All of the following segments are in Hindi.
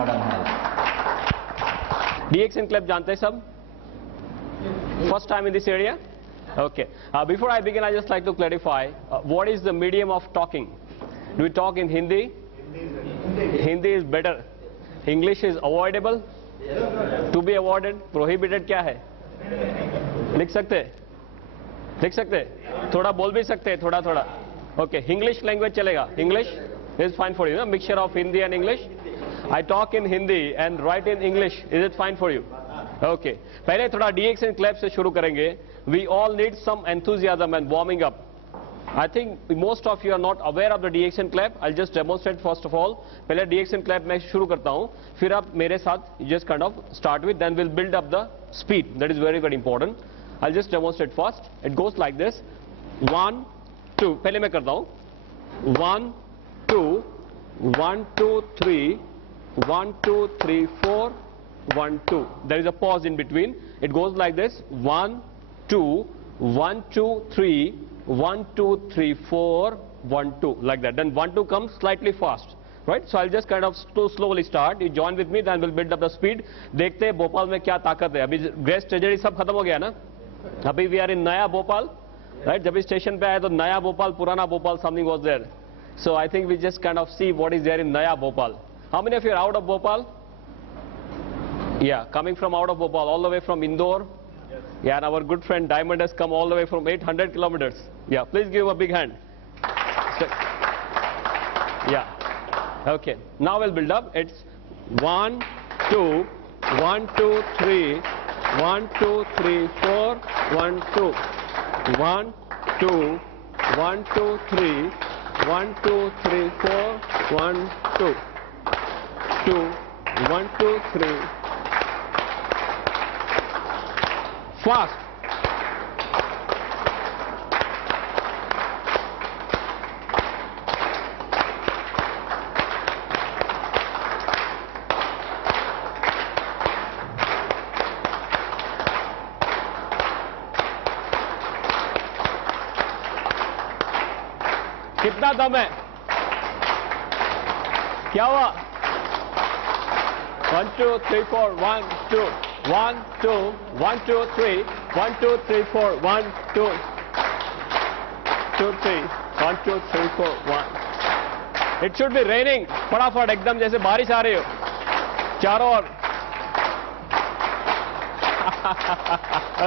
modern health. DX and CLEP जानते हैं सब? First time in this area? Okay. Before I begin, I just like to clarify what is the medium of talking. Do we talk in Hindi? Hindi is better. English is avoidable. To be avoided. Prohibited क्या है? लिख सकते हैं? लिख सकते हैं? थोड़ा बोल भी सकते हैं, थोड़ा थोड़ा. Okay. English language चलेगा? English is fine for you. No? Mixture of Hindi and English. I talk in Hindi and write in English. Is it fine for you? Okay. पहले थोड़ा DX and CLEP से शुरू करेंगे. We all need some enthusiasm and warming up. I think most of you are not aware of the DX and CLEP. I'll just demonstrate first of all. पहले DX and CLEP मैं शुरू करता हूँ. फिर आप मेरे साथ just kind of start with. Then we'll build up the speed. That is very very important. I'll just demonstrate first. It goes like this. 1, 2. पहले मैं करता हूँ. 1, 2, 1, 2, 3. 1, 2, 3, 4. 1, 2. There is a pause in between. It goes like this. 1, 2, 1, 2, 3. 1, 2, 3, 4. 1, 2. Like that. Then 1, 2 comes slightly fast. Right? So I'll just kind of slowly start. You join with me, then we'll build up the speed. देखते हैं भोपाल में क्या ताकत है. अभी ग्रेस ट्रेजेडी सब खत्म हो गया ना. अभी we are in नया भोपाल. Right? जब इस स्टेशन पे आए तो नया भोपाल, पुराना Bhopal, something was there. So I think we just kind of see what is there in नया Bhopal. How many of you are out of Bhopal? Yeah, coming from out of Bhopal, all the way from Indore. Yes. Yeah, and our good friend Diamond has come all the way from 800 kilometers. Yeah, please give a big hand. Yeah. Okay. Now we'll build up. It's 1, 2, 1, 2, 3, 1, 2, 3, 4, 1, 2. 1, 2, 1, 2, 3, 1, 2, 3, 4, 1, 2. 2, 1, 2, 3. Fast. कितना दम है? क्या हुआ? 1, 2, 3, 4, 1, 2, 1, 2, 1, 2, 3, 1, 2, 3, 4, 1, 2, 2, 3, 1, 2, 3, 4, 1. It should be raining. फटाफट एकदम जैसे बारिश आ रही हो. चारों ओर.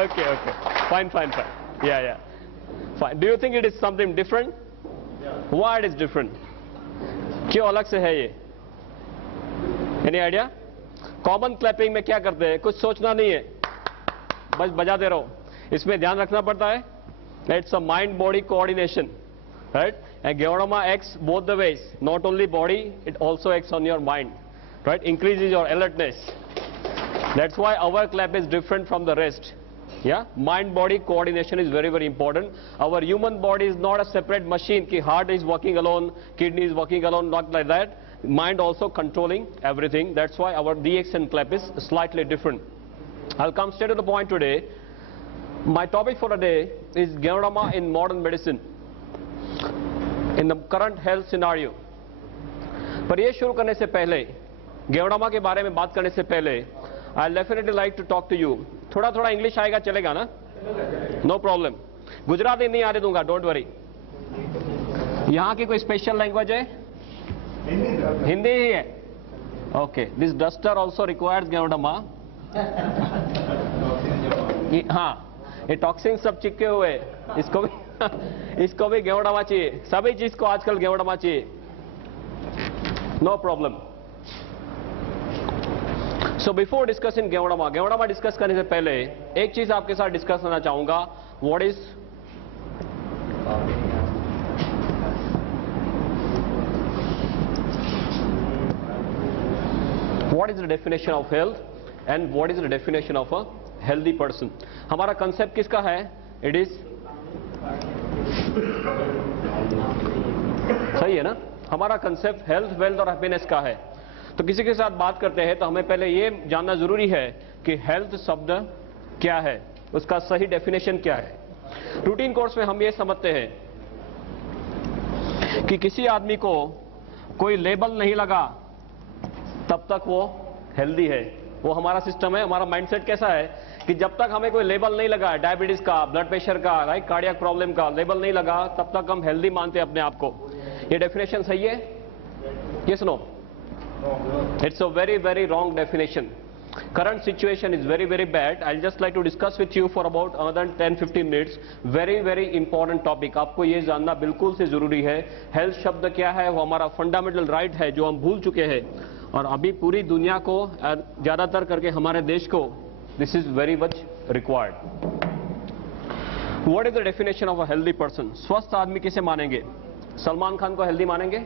Okay, okay. Fine, fine, fine. Yeah, yeah. Fine. Do you think it is something different? Yeah. Why it is different? क्यों अलग से है ये? Any idea? कॉमन क्लैपिंग में क्या करते हैं? कुछ सोचना नहीं है, बस बजाते रहो. इसमें ध्यान रखना पड़ता है. It's a mind body coordination, right? And Geodoma acts both the ways. Not only body, it also acts on your mind, right? Increases your alertness. That's why our clap is different from the rest. Yeah, mind body coordination is very very important. Our human body is not a separate machine. Ki heart is working alone, kidney is working alone, not like that. Mind also controlling everything. That's why our DX and CLEP is slightly different. I'll come straight to the point today. My topic for today is Geodoma in modern medicine, in the current health scenario. पर ये शुरू करने से पहले, Geodoma के बारे में बात करने से पहले, I'll definitely like to talk to you. थोड़ा थोड़ा इंग्लिश आएगा, चलेगा ना? No problem. गुजराती नहीं आने दूंगा, don't worry. यहाँ की कोई स्पेशल लैंग्वेज है? हिंदी ही है. Okay. This duster also requires Geodoma. हाँ, ये टॉक्सिन सब चिपके हुए, इसको भी Geodoma चाहिए. सभी चीज को आजकल Geodoma चाहिए. No problem. So before discussing Geodoma discuss करने से पहले एक चीज आपके साथ डिस्कस करना चाहूंगा. What is the definition of health and what is the definition of a healthy person? हमारा कंसेप्ट किसका है? It is सही है ना? हमारा कंसेप्ट हेल्थ, वेल्थ और हैप्पीनेस का है. तो किसी के साथ बात करते हैं तो हमें पहले ये जानना जरूरी है कि हेल्थ शब्द क्या है, उसका सही डेफिनेशन क्या है. रूटीन कोर्स में हम ये समझते हैं कि किसी आदमी को कोई लेबल नहीं लगा तब तक वो हेल्दी है। वो हमारा सिस्टम है, हमारा माइंडसेट कैसा है कि जब तक हमें कोई लेबल नहीं लगा डायबिटीज का, ब्लड प्रेशर का, राइट, कार्डियक प्रॉब्लम का लेबल नहीं लगा, तब तक हम हेल्दी मानते हैं अपने आप को। ये डेफिनेशन सही है? Yes no? It's a very very wrong definition. Current situation is very very bad. I'll just like to discuss with you for about another 10-15 minutes. Very very important topic. आपको ये जानना बिल्कुल से जरूरी है. हेल्थ शब्द क्या है? वो हमारा फंडामेंटल राइट है जो हम भूल चुके हैं, और अभी पूरी दुनिया को, ज्यादातर करके हमारे देश को, this is very much required. What is the definition of a healthy person? स्वस्थ आदमी किसे मानेंगे? सलमान खान को हेल्दी मानेंगे?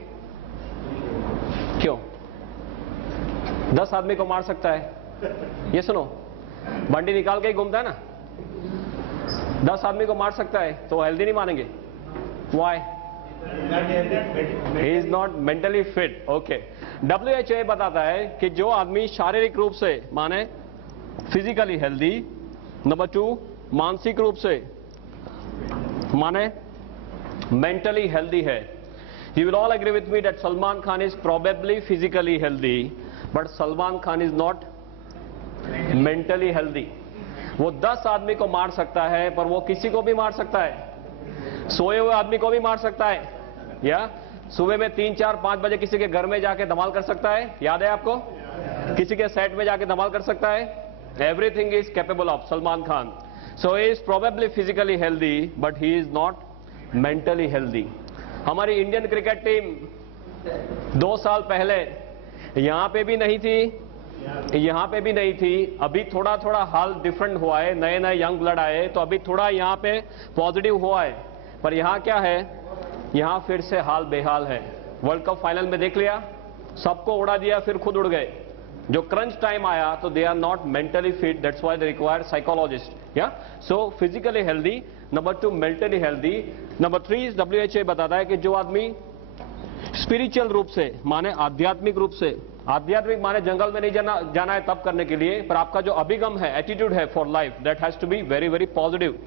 क्यों? 10 आदमी को मार सकता है. ये सुनो, बंडी निकाल के ही घूमता है ना, 10 आदमी को मार सकता है, तो हेल्दी नहीं मानेंगे? Why? He is not mentally fit. Okay. WHO बताता है कि जो आदमी शारीरिक रूप से माने फिजिकली हेल्दी, नंबर 2 मानसिक रूप से माने मेंटली हेल्दी है. You will all agree with me that Salman Khan is probably physically healthy, but Salman Khan is not mentally healthy. वो 10 आदमी को मार सकता है, पर वो किसी को भी मार सकता है. सोए हुए आदमी को भी मार सकता है, या सुबह में 3, 4, 5 बजे किसी के घर में जाके धमाल कर सकता है. याद है आपको? किसी के सेट में जाके धमाल कर सकता है. Everything is capable of Salman Khan. So he is probably physically healthy, but he is not mentally healthy. हमारी इंडियन क्रिकेट टीम 2 साल पहले यहाँ पे भी नहीं थी, यहाँ पे भी नहीं थी. अभी थोड़ा थोड़ा हाल डिफरेंट हुआ है, नए नए यंग ब्लड आए, तो अभी थोड़ा यहाँ पे पॉजिटिव हुआ है. पर यहाँ क्या है, यहाँ फिर से हाल बेहाल है. वर्ल्ड कप फाइनल में देख लिया, सबको उड़ा दिया, फिर खुद उड़ गए. जो क्रंच टाइम आया तो they are not mentally fit, that's why they require psychologist. या so physically healthy, number 2 mentally healthy, number 3 WHO बताता है कि जो आदमी स्पिरिचुअल रूप से माने आध्यात्मिक रूप से, आध्यात्मिक माने जंगल में नहीं जाना है तब करने के लिए, पर आपका जो अभिगम है, एटीट्यूड है for life, that has to be very very positive,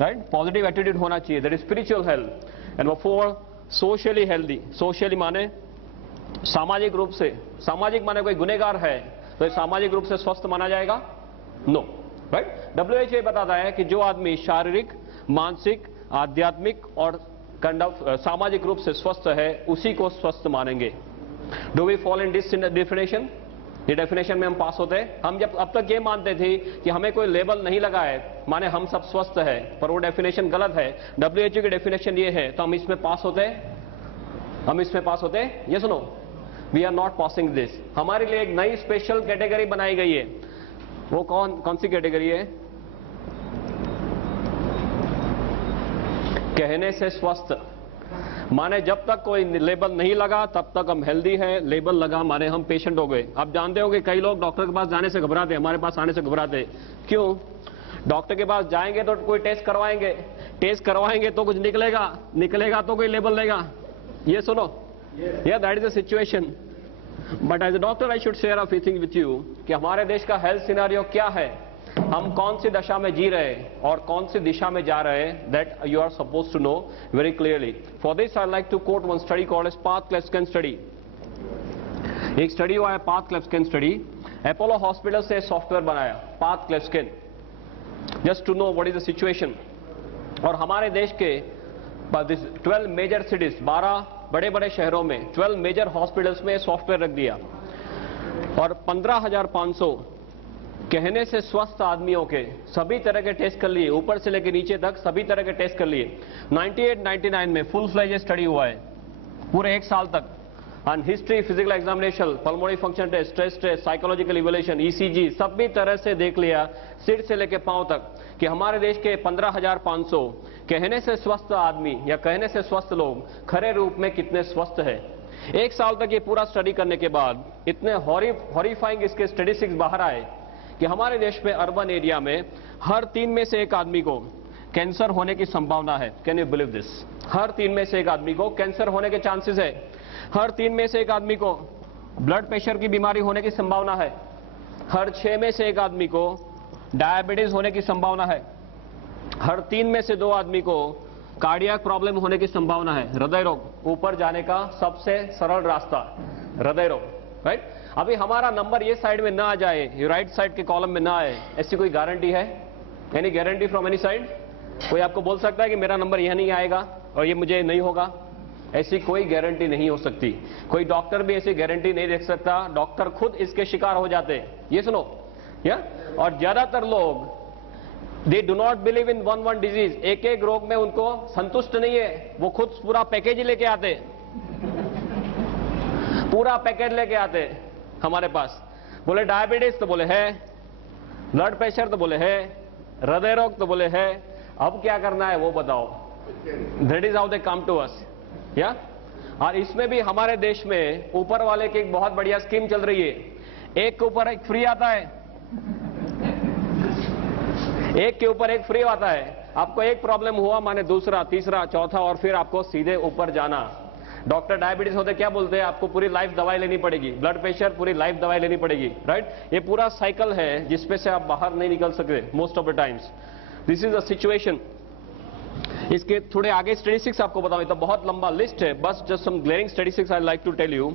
right. Positive attitude होना चाहिए, that is spiritual health. And 4 socially healthy. Socially माने सामाजिक रूप से, सामाजिक माने कोई गुनहगार है तो सामाजिक रूप से स्वस्थ माना जाएगा? No, right. WHO बताता है कि जो आदमी शारीरिक, मानसिक, आध्यात्मिक और सामाजिक रूप से स्वस्थ है, उसी को स्वस्थ मानेंगे. Do we fall in this definition? ये डेफिनेशन में हम पास होते हैं. हम जब अब तक ये मानते थे कि हमें कोई लेबल नहीं लगा है, माने हम सब स्वस्थ है, पर वो डेफिनेशन गलत है. WHO की डेफिनेशन ये है, तो हम इसमें पास होते हैं? हम इसमें पास होते हैं? ये सुनो, we are not passing this. हमारे लिए एक नई स्पेशल कैटेगरी बनाई गई है. वो कौन सी कैटेगरी है? कहने से स्वस्थ. माने जब तक कोई लेबल नहीं लगा तब तक हम हेल्दी है, लेबल लगा माने हम पेशेंट हो गए. आप जानते हो कि कई लोग डॉक्टर के पास जाने से घबराते, हमारे पास आने से घबराते. क्यों? डॉक्टर के पास जाएंगे तो कोई टेस्ट करवाएंगे तो कुछ निकलेगा तो कोई लेबल लेगा. ये सुनो, yeah, that is the situation. But as a doctor, I should share a few things with you कि हमारे देश का हेल्थ सिनेरियो क्या है, हम कौन सी दशा में जी रहे हैं और कौन सी दिशा में जा रहे हैं. That you are supposed to know very clearly. For this, I like to quote one study called as Path-Clefskin study. एक स्टडी हुआ है Path-Clefskin study. अपोलो हॉस्पिटल से सॉफ्टवेयर बनाया Path-Clefskin, just to know what is the situation. और हमारे देश के 12 मेजर सिटीज, 12 बड़े बड़े शहरों में 12 मेजर हॉस्पिटल्स में सॉफ्टवेयर रख दिया, और 15,500 कहने से स्वस्थ आदमियों के सभी तरह के टेस्ट कर लिए, ऊपर से लेकर नीचे तक सभी तरह के टेस्ट कर लिए. 98-99 में फुल फ्लेज स्टडी हुआ है पूरे 1 साल तक. And history, physical examination, pulmonary function test, stress test, psychological evaluation, ECG, सभी तरह से देख लिया सिर से लेकर पांव तक कि हमारे देश के 15,500 कहने से स्वस्थ आदमी या कहने से स्वस्थ लोग खरे रूप में कितने स्वस्थ है. 1 साल तक ये पूरा स्टडी करने के बाद इतने हॉरिफाइंग इसके स्टैटिस्टिक्स बाहर आए कि हमारे देश में अर्बन एरिया में हर 3 में से 1 आदमी को कैंसर होने की संभावना है. Can you believe this? हर 3 में से 1 आदमी को कैंसर होने के चांसेस है. हर 3 में से 1 आदमी को ब्लड प्रेशर की बीमारी होने की संभावना है. हर 6 में से 1 आदमी को डायबिटीज होने की संभावना है. हर 3 में से 2 आदमी को कार्डियक प्रॉब्लम होने की संभावना है. हृदय रोग ऊपर जाने का सबसे सरल रास्ता हृदय रोग. राइट? अभी हमारा नंबर ये साइड में ना आ जाए, ये राइट साइड के कॉलम में ना आए, ऐसी कोई गारंटी है? Any guarantee from any side? कोई आपको बोल सकता है कि मेरा नंबर यह नहीं आएगा और ये मुझे नहीं होगा? ऐसी कोई गारंटी नहीं हो सकती। कोई डॉक्टर भी ऐसी गारंटी नहीं दे सकता, डॉक्टर खुद इसके शिकार हो जाते हैं। ये सुनो, या और ज्यादातर लोग दे do not believe in one disease, एक एक रोग में उनको संतुष्ट नहीं है, वो खुद पूरा पैकेज लेके आते, पूरा पैकेज लेके आते हमारे पास। बोले डायबिटीज तो बोले है, ब्लड प्रेशर तो बोले है, हृदय रोग तो बोले है, अब क्या करना है वो बताओ। That is how they come to us, या? और इसमें भी हमारे देश में ऊपर वाले की एक बहुत बढ़िया स्कीम चल रही है, एक के ऊपर एक फ्री आता है, एक के ऊपर एक फ्री आता है। आपको एक प्रॉब्लम हुआ माने दूसरा, तीसरा, चौथा और फिर आपको सीधे ऊपर जाना। डॉक्टर डायबिटीज होते क्या बोलते हैं? आपको पूरी लाइफ दवाई लेनी पड़ेगी, ब्लड प्रेशर पूरी लाइफ दवाई लेनी पड़ेगी, राइट? ये पूरा साइकिल है जिसपे से आप बाहर नहीं निकल सकते most of the times. This is the situation. इसके थोड़े आगे स्टैटिस्टिक्स आपको बताऊं, तो बहुत लंबा लिस्ट है, बस just some glaring statistics I like to tell you.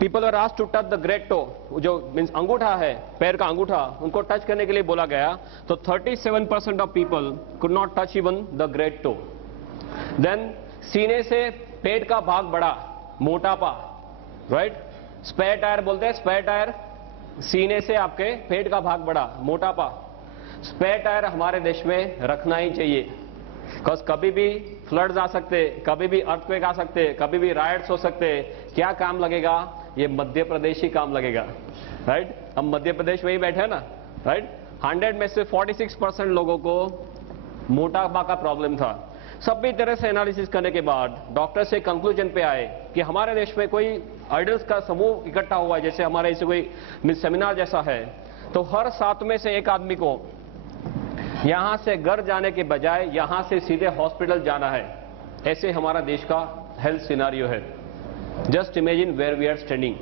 People are asked to touch the great toe, जो मींस अंगूठा है, पैर का अंगूठा, उनको टच करने के लिए बोला गया, तो 37% of people could not touch even the great toe. Then सीने से पेट का भाग बड़ा, मोटापा, राइट? स्पेयर टायर बोलते हैं, स्पेयर टायर, सीने से आपके पेट का भाग बड़ा, मोटापा। स्पेयर टायर हमारे देश में रखना ही चाहिए, बिकॉज कभी भी फ्लड्स आ सकते, कभी भी अर्थक्वेक आ सकते, कभी भी रायट्स हो सकते। क्या काम लगेगा? ये मध्य प्रदेश ही काम लगेगा, राइट? हम मध्य प्रदेश में ही बैठे हैं ना, राइट? 100 में से 46% लोगों को मोटापा का प्रॉब्लम था। सभी तरह से एनालिसिस करने के बाद डॉक्टर से कंक्लूजन पे आए कि हमारे देश में कोई आइडल्स का समूह इकट्ठा हुआ है, जैसे हमारे इसे कोई सेमिनार जैसा है, तो हर 7 में से एक आदमी को यहां से घर जाने के बजाय यहां से सीधे हॉस्पिटल जाना है। ऐसे हमारा देश का हेल्थ सिनारियो है। Just imagine where we are standing.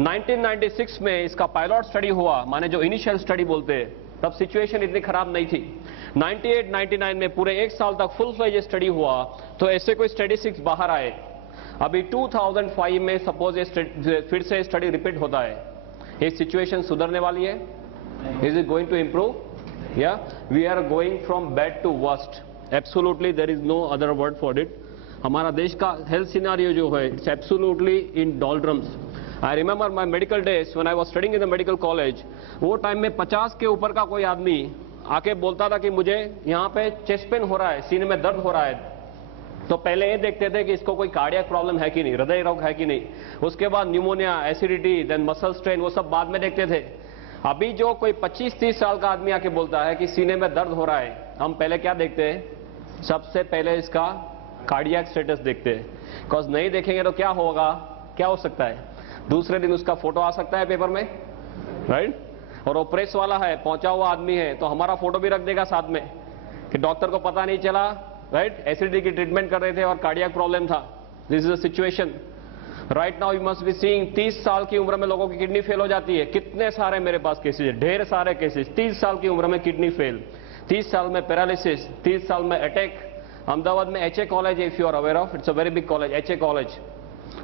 1996 में इसका पायलट स्टडी हुआ, माने जो इनिशियल स्टडी बोलते हैं, तब सिचुएशन इतनी खराब नहीं थी। 98-99 में पूरे एक साल तक फुल फ्लेज स्टडी हुआ, तो ऐसे कोई स्टैटिस्टिक्स बाहर आए। अभी 2005 में सपोज फिर से स्टडी रिपीट होता है। ये सिचुएशन सुधरने वाली है? Is it going to improve? या we are going from bad to worst. Absolutely there is no other word for it. हमारा देश का हेल्थ सिनारियो जो है, it's absolutely in doldrums. I remember my medical days when I was studying in the medical college. वो टाइम में 50 के ऊपर का कोई आदमी आके बोलता था कि मुझे यहाँ पे चेस्ट पेन हो रहा है, सीने में दर्द हो रहा है, तो पहले ये देखते थे कि इसको कोई कार्डियक प्रॉब्लम है कि नहीं, हृदय रोग है कि नहीं। उसके बाद pneumonia, acidity, then muscle strain, वो सब बाद में देखते थे। अभी जो कोई 25-30 साल का आदमी आके बोलता है कि सीने में दर्द हो रहा है, हम पहले क्या देखते हैं? सबसे पहले इसका कार्डियक स्टेटस देखते हैं, बिकॉज नहीं देखेंगे तो क्या होगा, क्या हो सकता है? दूसरे दिन उसका फोटो आ सकता है पेपर में, राइट? और वो प्रेस वाला है, पहुंचा हुआ आदमी है, तो हमारा फोटो भी रख देगा साथ में कि डॉक्टर को पता नहीं चला, राइट? एसिडिटी की ट्रीटमेंट कर रहे थे और कार्डियक प्रॉब्लम था। This is the situation right now. You must be seeing 30 साल की उम्र में लोगों की किडनी फेल हो जाती है। कितने सारे मेरे पास केसेस है, ढेर सारे केसेस। 30 साल की उम्र में किडनी फेल, 30 साल में पैरालिसिस, 30 साल में अटैक। अहमदाबाद में एचए कॉलेज है, if you are aware of, it's a very big college, HA college.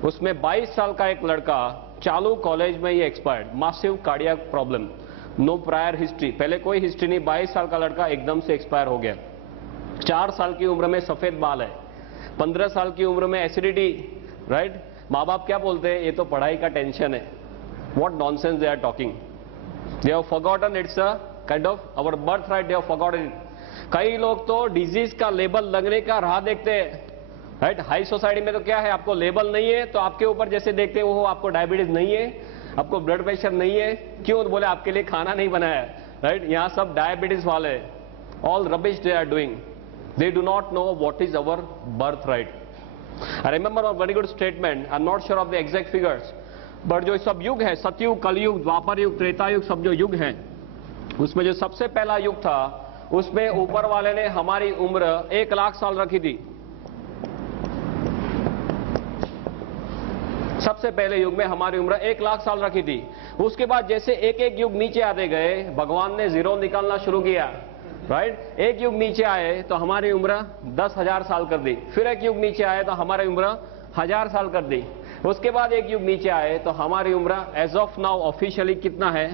उसमें 22 साल का एक लड़का चालू कॉलेज में ही expired, massive cardiac problem, no prior history, पहले कोई हिस्ट्री नहीं, 22 साल का लड़का एकदम से एक्सपायर हो गया। 4 साल की उम्र में सफेद बाल है, 15 साल की उम्र में एसिडिटी, राइट? माँ बाप क्या बोलते हैं? ये तो पढ़ाई का टेंशन है। What nonsense they are talking. They have forgotten it's a kind of our birth right, they have forgotten it. कई लोग तो डिजीज का लेबल लगने का राह देखते हैं, राइट? हाई सोसाइटी में तो क्या है, आपको लेबल नहीं है तो आपके ऊपर जैसे देखते हो, आपको डायबिटीज नहीं है, आपको ब्लड प्रेशर नहीं है, क्यों? बोले आपके लिए खाना नहीं बनाया, राइट? यहाँ सब डायबिटीज वाले, all rubbish they are doing, they do not know what is our birth right. I remember a very good statement, I am not sure of the exact figures, but जो सब युग है, सतयुग, कलयुग, द्वापर युग, त्रेता युग, सब जो युग हैं, उसमें जो सबसे पहला युग था, उसमें ऊपर वाले ने हमारी उम्र 1 लाख साल रखी थी। सबसे पहले युग में हमारी उम्र 1 लाख साल रखी थी। उसके बाद जैसे एक एक युग नीचे आते गए, भगवान ने जीरो निकालना शुरू किया, राइट? एक युग नीचे आए तो हमारी उम्र 10,000 साल कर दी, फिर एक युग नीचे आए तो हमारी उम्र 1000 साल कर दी। उसके बाद एक युग नीचे आए तो हमारी उम्र एज ऑफ नाउ ऑफिशियली कितना है?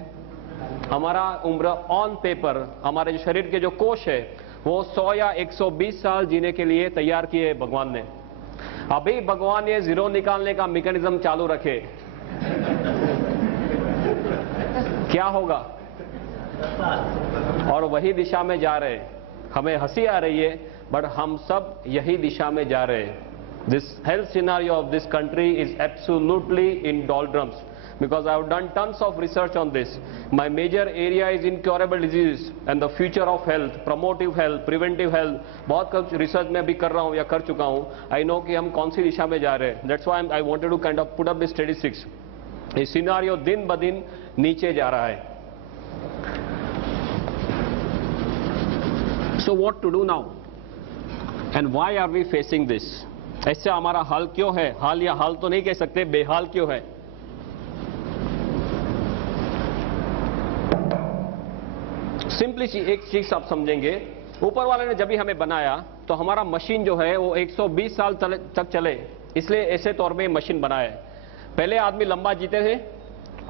हमारा उम्र ऑन पेपर, हमारे जो शरीर के जो कोश है वो 100 या 120 साल जीने के लिए तैयार किए भगवान ने। अभी भगवान ये जीरो निकालने का मैकेनिज्म चालू रखे, क्या होगा? और वही दिशा में जा रहे। हमें हंसी आ रही है बट हम सब यही दिशा में जा रहे हैं। This health scenario of this country is absolutely in doldrums because I have done tons of research on this. My major area is incurable diseases and the future of health, promotive health, preventive health. बहुत कुछ रिसर्च में भी कर रहा हूँ या कर चुका हूँ। I know कि हम कौन सी दिशा में जा रहे हैं। That's why I wanted to kind of put up the statistics. ये सिनारियो दिन ब दिन नीचे जा रहा है। So what to do now? And why are we facing this? ऐसे हमारा हाल क्यों है? हाल या हाल तो नहीं कह सकते, बेहाल क्यों है? सिंपली एक चीज आप समझेंगे, ऊपर वाले ने जब भी हमें बनाया तो हमारा मशीन जो है वो 120 साल तक चले, इसलिए ऐसे तौर पे मशीन बनाया है। पहले आदमी लंबा जीते थे,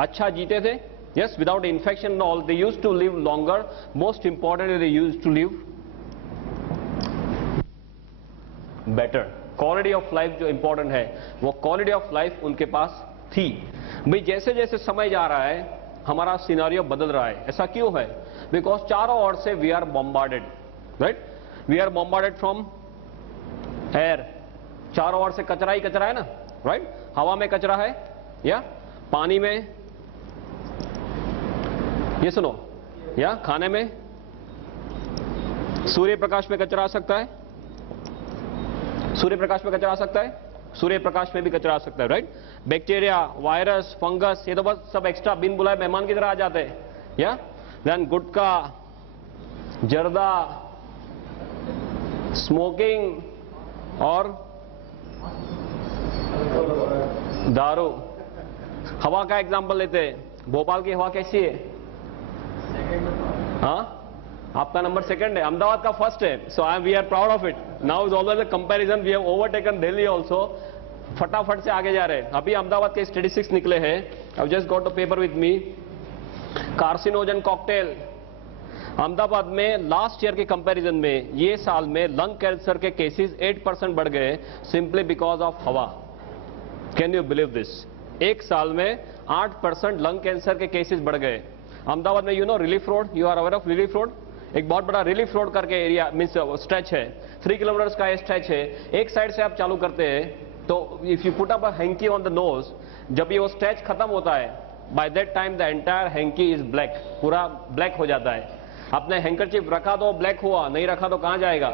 अच्छा जीते थे, yes, without infection all, they used to live longer. Most important they used to live better. Quality of life जो इंपॉर्टेंट है वो क्वालिटी ऑफ लाइफ उनके पास थी। भाई जैसे जैसे समय जा रहा है हमारा सिनारियो बदल रहा है। ऐसा क्यों है? बिकॉज चारों ओर से we are bombarded, right? We are bombarded from air. चारों ओर से कचरा ही कचरा है ना, राइट? हवा में कचरा है या पानी में, ये सुनो, या खाने में, सूर्य प्रकाश में कचरा आ सकता है, सूर्य प्रकाश में कचरा आ सकता है, सूर्य प्रकाश में भी कचरा आ सकता है, राइट? बैक्टीरिया, वायरस, फंगस, ये तो बस सब एक्स्ट्रा बिन बुलाए मेहमान की तरह आ जाते हैं, या देन गुटखा, जर्दा, स्मोकिंग और दारू। हवा का एग्जांपल लेते हैं। भोपाल की हवा कैसी है? हाँ, आपका नंबर सेकंड है, अहमदाबाद का फर्स्ट है। So we are proud of it. Now is always a comparison, we have overtaken Delhi also. फटाफट से आगे जा रहे हैं। अभी अहमदाबाद के स्टैटिस्टिक्स निकले हैं, I just got the paper with me. Carcinogen cocktail Ahmedabad में लास्ट ईयर के कंपैरिजन में ये साल में लंग कैंसर के केसेस 8% बढ़ गए, सिंपली बिकॉज ऑफ हवा। Can you believe this? एक साल में 8% लंग कैंसर के केसेस बढ़ गए अहमदाबाद में। You know relief road, you are aware of relief road? एक बहुत बड़ा रिलीफ रोड करके एरिया मीन्स स्ट्रेच है, 3 किलोमीटर का ये स्ट्रेच है। एक साइड से आप चालू करते हैं तो if you put up a hanky on the nose, जब ये वो स्ट्रेच खत्म होता है, by that time the entire hanky is black, पूरा ब्लैक हो जाता है। आपने हैंकरचीफ रखा तो ब्लैक हुआ, नहीं रखा तो कहां जाएगा?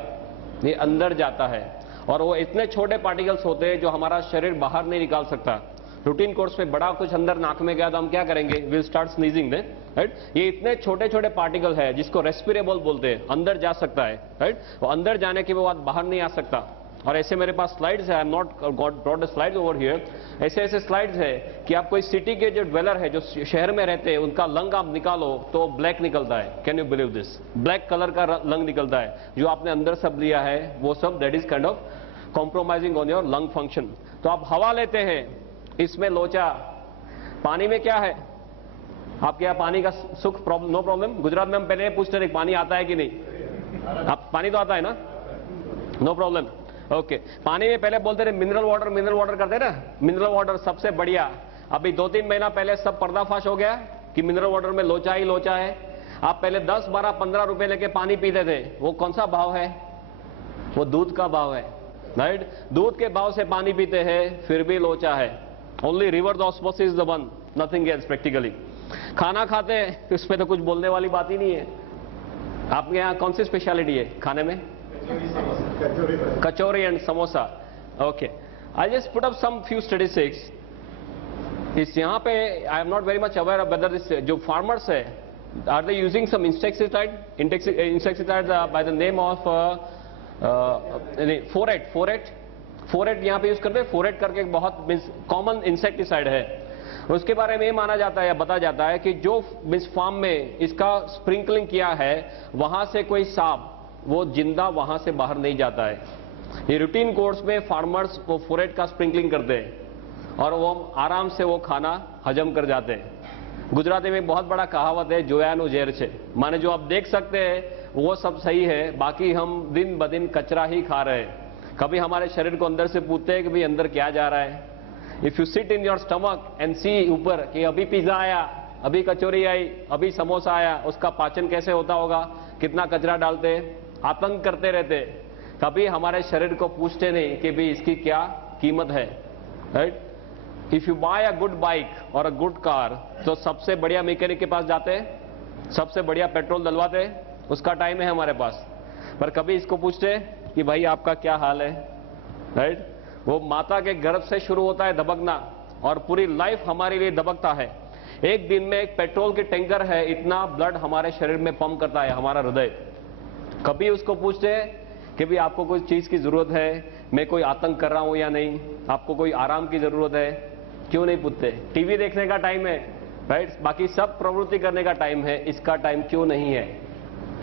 ये अंदर जाता है। और वो इतने छोटे पार्टिकल्स होते हैं जो हमारा शरीर बाहर नहीं निकाल सकता। रूटीन कोर्स में बड़ा कुछ अंदर नाक में गया तो हम क्या करेंगे? Will start sneezing, right? ये इतने छोटे छोटे पार्टिकल है जिसको रेस्पिरेबल बोलते हैं, अंदर जा सकता है, राइट? वो अंदर जाने के बाद बाहर नहीं आ सकता। और ऐसे मेरे पास स्लाइड्स है, I am not got brought the slides over here. ऐसे ऐसे स्लाइड्स है कि आप कोई सिटी के जो ड्वेलर है, जो शहर में रहते हैं, उनका लंग आप निकालो तो ब्लैक निकलता है। Can you believe this? Black colour का लंग निकलता है। जो आपने अंदर सब लिया है वो सब, that is kind of compromising on your lung function. तो आप हवा लेते हैं, इसमें लोचा। पानी में क्या है? आपके यहाँ पानी का सुख नो प्रॉब्लम? गुजरात में हम पहले पूछते थे पानी आता है कि नहीं। आप पानी तो आता है ना, नो प्रॉब्लम, ओके। पानी में पहले बोलते थे मिनरल वाटर करते ना, मिनरल वाटर सबसे बढ़िया। अभी 2-3 महीना पहले सब पर्दाफाश हो गया कि मिनरल वाटर में लोचा ही लोचा है। आप पहले 10, 12, 15 रुपए लेके पानी पीते थे, वो कौन सा भाव है? वो दूध का भाव है, राइट? दूध के भाव से पानी पीते हैं, फिर भी लोचा है। Only reverse osmosis the one, nothing else practically. खाना खाते हैं तो इसमें तो कुछ बोलने वाली बात ही नहीं है। आपके यहाँ कौन सी स्पेशलिटी है खाने में? Kachori and samosa, okay. I just put up some few statistics. इस यहाँ पे I am not very much aware of whether this, जो फार्मर्स है, are they using some insecticide by the name of phorate यहाँ पे यूज करते हैं। फोरेट करके एक बहुत कॉमन इंसेक्टिसाइड है। उसके बारे में ये माना जाता है या बताया जाता है कि जो फार्म में इसका स्प्रिंकलिंग किया है, वहां से कोई सांप वो जिंदा वहां से बाहर नहीं जाता है। ये रूटीन कोर्स में फार्मर्स वो फोरेट का स्प्रिंकलिंग करते हैं और वो आराम से वो खाना हजम कर जाते हैं। गुजराती में बहुत बड़ा कहावत है, जोयानु जेर छे, माने जो आप देख सकते हैं वो सब सही है, बाकी हम दिन ब दिन कचरा ही खा रहे हैं। कभी हमारे शरीर को अंदर से पूछते हैं कि भाई अंदर क्या जा रहा है। If you sit in your stomach and see ऊपर कि अभी पिज्जा आया, अभी कचौरी आई, अभी समोसा आया, उसका पाचन कैसे होता होगा, कितना कचरा डालते, आतंक करते रहते, कभी हमारे शरीर को पूछते नहीं कि भाई इसकी क्या कीमत है। Right? If you buy a good bike और अ गुड कार, तो सबसे बढ़िया मैकेनिक के पास जाते हैं, सबसे बढ़िया पेट्रोल डलवाते हैं, उसका टाइम है हमारे पास, पर कभी इसको पूछते कि भाई आपका क्या हाल है। राइट? वो माता के गर्भ से शुरू होता है दबकना और पूरी लाइफ हमारे लिए दबकता है। एक दिन में एक पेट्रोल की टैंकर है, इतना ब्लड हमारे शरीर में पंप करता है हमारा हृदय। कभी उसको पूछते कि भाई आपको कोई चीज की जरूरत है, मैं कोई आतंक कर रहा हूं या नहीं, आपको कोई आराम की जरूरत है, क्यों नहीं पूछते। टीवी देखने का टाइम है, राइट, बाकी सब प्रवृत्ति करने का टाइम है, इसका टाइम क्यों नहीं है।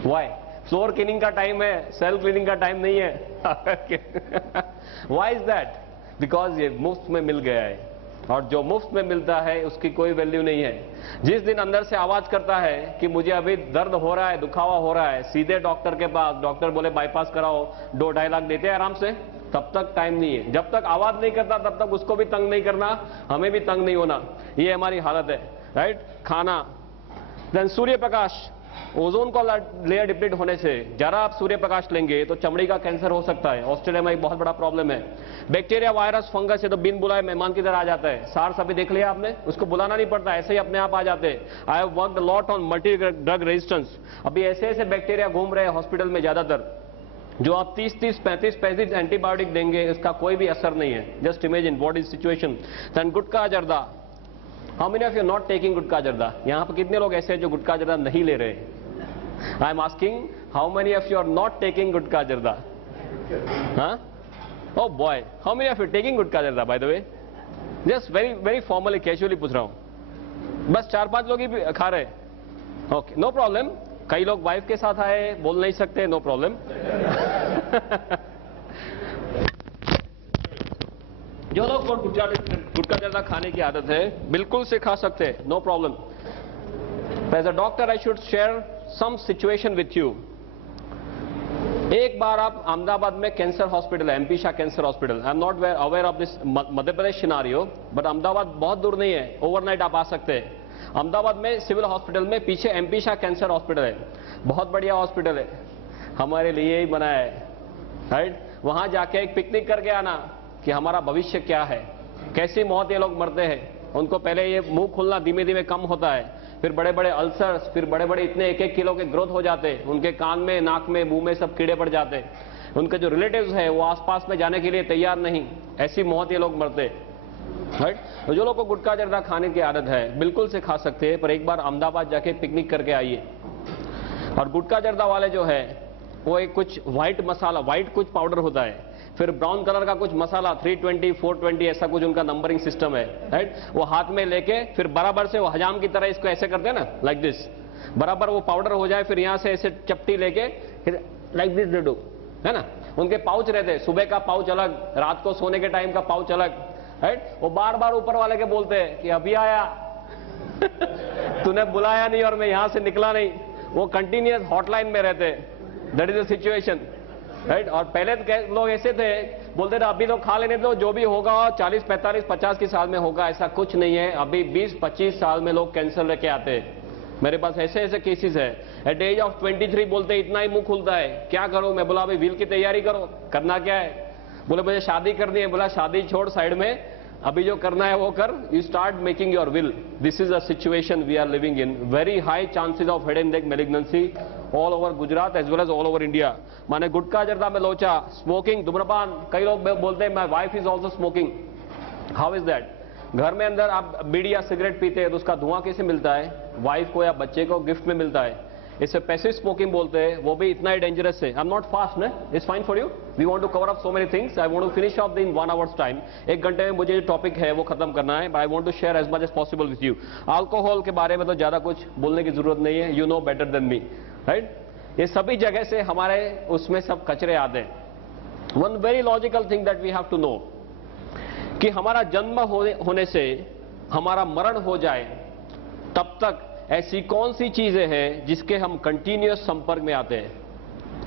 वाई? फ्लोर क्लीनिंग का टाइम है, सेल्फ क्लीनिंग का टाइम नहीं है। Y is that? बिकॉज ये मुफ्त में मिल गया है, और जो मुफ्त में मिलता है उसकी कोई वैल्यू नहीं है। जिस दिन अंदर से आवाज करता है कि मुझे अभी दर्द हो रहा है, दुखावा हो रहा है, सीधे डॉक्टर के पास, डॉक्टर बोले बाईपास कराओ, 2-2.5 लाख देते हैं आराम से, तब तक टाइम नहीं है। जब तक आवाज नहीं करता तब तक उसको भी तंग नहीं करना, हमें भी तंग नहीं होना, ये हमारी हालत है। राइट? खाना, देन सूर्य प्रकाश, ओजोन का लेयर डिप्लीट होने से जरा आप सूर्य प्रकाश लेंगे तो चमड़ी का कैंसर हो सकता है। ऑस्ट्रेलिया में एक बहुत बड़ा प्रॉब्लम है। बैक्टीरिया, वायरस, फंगस है तो बिन बुलाए मेहमान की तरह आ जाता है। सार्स अभी देख लिया आपने, उसको बुलाना नहीं पड़ता, ऐसे ही अपने आप आ जाते हैं। I have worked lot on multi drug resistance. अभी ऐसे ऐसे बैक्टीरिया घूम रहे हैं हॉस्पिटल में ज्यादातर, जो आप 30-30, 35-35 एंटीबायोटिक देंगे, इसका कोई भी असर नहीं है। Just imagine what is situation. Then gutkha zarda, how many of you not taking gutkha zarda? यहाँ पर कितने लोग ऐसे हैं जो गुटखा जर्दा नहीं ले रहे? I am asking, how many of you are not taking gutkha zarda? हाँ? Oh boy, how many of you taking गुटखा जर्दा by the way? Just very formally, casually पूछ रहा हूँ। बस 4-5 लोग ही खा रहे। Okay, no problem. कई लोग वाइफ के साथ आए, बोल नहीं सकते, नो प्रॉब्लम। जो लोग गुटखा जर्दा खाने की आदत है, बिल्कुल से खा सकते हैं, no problem. As a doctor I should share some situation with you. एक बार आप अहमदाबाद में कैंसर हॉस्पिटल है, MP Shah cancer hospital. I am not aware of this Madhya Pradesh scenario, but Ahmedabad बहुत दूर नहीं है, ओवरनाइट आप आ सकते हैं। अहमदाबाद में सिविल हॉस्पिटल में पीछे एमपी शाह कैंसर हॉस्पिटल है, बहुत बढ़िया हॉस्पिटल है, हमारे लिए ही बनाया है। राइट? वहां जाके एक पिकनिक करके आना कि हमारा भविष्य क्या है, कैसी मौत ये लोग मरते हैं। उनको पहले ये मुंह खुलना धीमे धीमे कम होता है, फिर बड़े बड़े अल्सर्स, फिर बड़े बड़े इतने 1-1 किलो के ग्रोथ हो जाते हैं, उनके कान में, नाक में, मुंह में सब कीड़े पड़ जाते हैं। उनके जो रिलेटिव्स है वो आसपास में जाने के लिए तैयार नहीं, ऐसी मौत ये लोग मरते। राइट? तो जो लोग को गुटखा जर्दा खाने की आदत है, बिल्कुल से खा सकते हैं, पर एक बार अहमदाबाद जाके पिकनिक करके आइए। और गुटखा जर्दा वाले जो है वो एक कुछ व्हाइट मसाला, व्हाइट कुछ पाउडर होता है, फिर ब्राउन कलर का कुछ मसाला, 320, 420 ऐसा कुछ उनका नंबरिंग सिस्टम है। राइट? वो हाथ में लेके फिर बराबर से वो हजाम की तरह इसको ऐसे करते हैं ना, लाइक दिस, बराबर वो पाउडर हो जाए, फिर यहां से ऐसे चपटी लेके फिर लाइक दिस डू, है ना। उनके पाउच रहते हैं, सुबह का पाउच अलग, रात को सोने के टाइम का पाउच अलग। राइट? वो बार बार ऊपर वाले के बोलते हैं कि अभी आया तूने बुलाया नहीं और मैं यहां से निकला नहीं। वो कंटिन्यूअस हॉटलाइन में रहते हैं। That is the situation. Right? और पहले तो लोग ऐसे थे, बोलते थे अभी तो खा लेने दो, जो भी होगा 40, 45, 50 की साल में होगा। ऐसा कुछ नहीं है, अभी 20-25 साल में लोग कैंसर लेके आते हैं। मेरे पास ऐसे ऐसे केसेस है। एट एज ऑफ 23 बोलते इतना ही मुंह खुलता है, क्या करो? मैं बोला अभी व्हील की तैयारी करो। करना क्या है? बोले मुझे शादी करनी है। बोला शादी छोड़ साइड में, अभी जो करना है वो कर, you start making your will. This is a situation we are living in. Very high chances of head and neck malignancy all over Gujarat as well as all over India. माने गुटखा जर्दा में लोचा, स्मोकिंग, धूम्रपान, कई लोग बोलते हैं my wife is also smoking. How is that? घर में अंदर आप बीड़ी या सिगरेट पीते हैं तो उसका धुआं कैसे मिलता है? वाइफ को या बच्चे को गिफ्ट में मिलता है। इसे पैसिव स्मोकिंग बोलते हैं, वो भी इतना ही डेंजरस है। आई एम नॉट फास्ट ना, it's fine for you. We want to cover up so many things. I want to finish off in 1 hours time. 1 घंटे में मुझे जो टॉपिक है वो खत्म करना है, but I want to share as much as possible with you. Alcohol के बारे में तो ज्यादा कुछ बोलने की जरूरत नहीं है, you know better than me. Right? ये सभी जगह से हमारे उसमें सब कचरे आते हैं। One very logical thing that we have to know, कि हमारा जन्म होने से हमारा मरण हो जाए तब तक ऐसी कौन सी चीजें हैं जिसके हम कंटिन्यूअस संपर्क में आते हैं?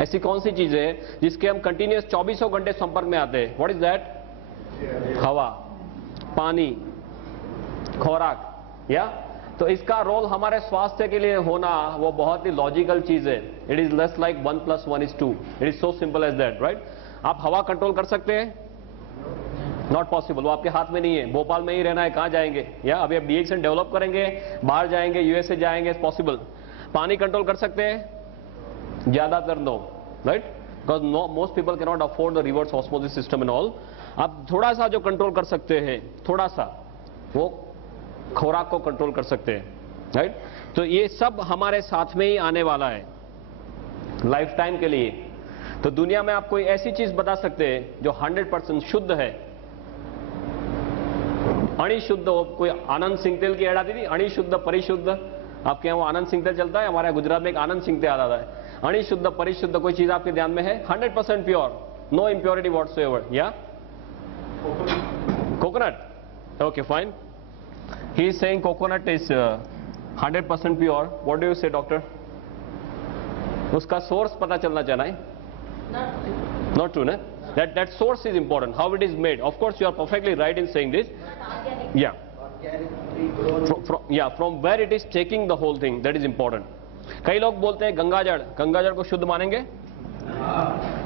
ऐसी कौन सी चीजें हैं जिसके हम कंटिन्यूअस 24 घंटे संपर्क में आते हैं? What is that? हवा, पानी, खुराक, या तो इसका रोल हमारे स्वास्थ्य के लिए होना वो बहुत ही लॉजिकल चीज है. It is less like 1 + 1 = 2. It is so simple as that, right? आप हवा कंट्रोल कर सकते हैं? नॉट पॉसिबल, वो आपके हाथ में नहीं है. भोपाल में ही रहना है, कहां जाएंगे? या अभी आप डीएक्सन डेवलप करेंगे, बाहर जाएंगे, यूएसए जाएंगे, पॉसिबल. पानी कंट्रोल कर सकते हैं? ज्यादातर no, right? Because most people can not afford the reverse osmosis system and all. आप थोड़ा सा जो कंट्रोल कर सकते हैं, थोड़ा सा, वो खुराक को कंट्रोल कर सकते हैं, राइट? तो ये सब हमारे साथ में ही आने वाला है लाइफ टाइम के लिए. तो दुनिया में आप कोई ऐसी चीज बता सकते हैं जो 100% शुद्ध है? अणिशुद्ध, कोई आनंद सिंह तेल की ऐड आती थी, अणिशुद्ध परिशुद्ध. आपके यहाँ वो आनंद सिंह तेल चलता है, हमारे गुजरात में एक आनंद सिंह तेल आता है. अणिशुद्ध परिशुद्ध कोई चीज आपके ध्यान में है? 100% प्योर, नो इम्प्योरिटी व्हाटसोएवर. या coconut? Okay, fine. He is saying coconut is 100% pure. What do you say, doctor? उसका सोर्स पता चलना चाहिए. Not true, ना? That source is important. How it is made. Of course, you are perfectly right in saying this. Yeah. From where it is taking the whole thing, that is important. कई लोग बोलते हैं गंगाजल को शुद्ध मानेंगे?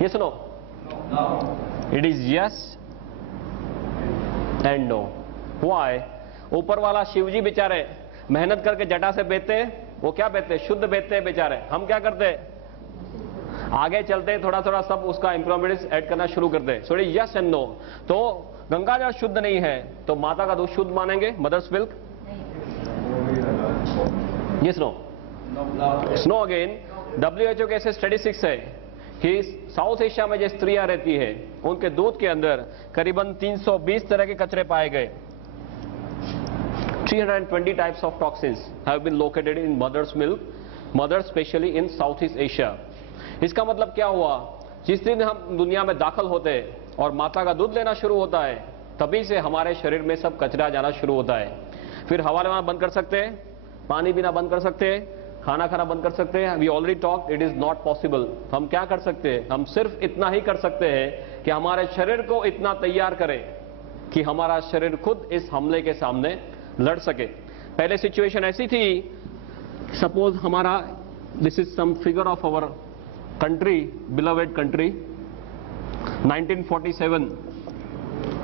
Yes or no? No. It is yes and no. Why? ऊपर वाला शिवजी बेचारे मेहनत करके जटा से बेचते हैं, वो क्या बेचते हैं? शुद्ध बेचते हैं बेचारे. हम क्या करते हैं? आगे चलते हैं, थोड़ा थोड़ा सब उसका इम्प्योरिटीज ऐड करना शुरू करते हैं. So yes and no. तो गंगाजल शुद्ध नहीं है तो माता का दूध शुद्ध मानेंगे? Mother's milk? Yes no? No again. WHO के ऐसे स्टैटिस्टिक्स है कि साउथ एशिया में जो स्त्रियां रहती है उनके दूध के अंदर करीबन 320 तरह के कचरे पाए गए. 320 types of toxins have been located in mother's milk, mothers especially in Southeast Asia. इसका मतलब क्या हुआ? जिस दिन हम दुनिया में दाखिल होते हैं और माता का दूध लेना शुरू होता है, तभी से हमारे शरीर में सब कचरा जाना शुरू होता है. फिर हवा लेना बंद कर सकते हैं, पानी पीना बंद कर सकते हैं, खाना खाना बंद कर सकते हैं. We already talk, it is not possible. हम क्या कर सकते हैं? हम सिर्फ इतना ही कर सकते हैं कि हमारे शरीर को इतना तैयार करें कि हमारा शरीर खुद इस हमले के सामने लड़ सके. पहले सिचुएशन ऐसी थी, सपोज हमारा, this is some figure of our country, beloved country, 1947,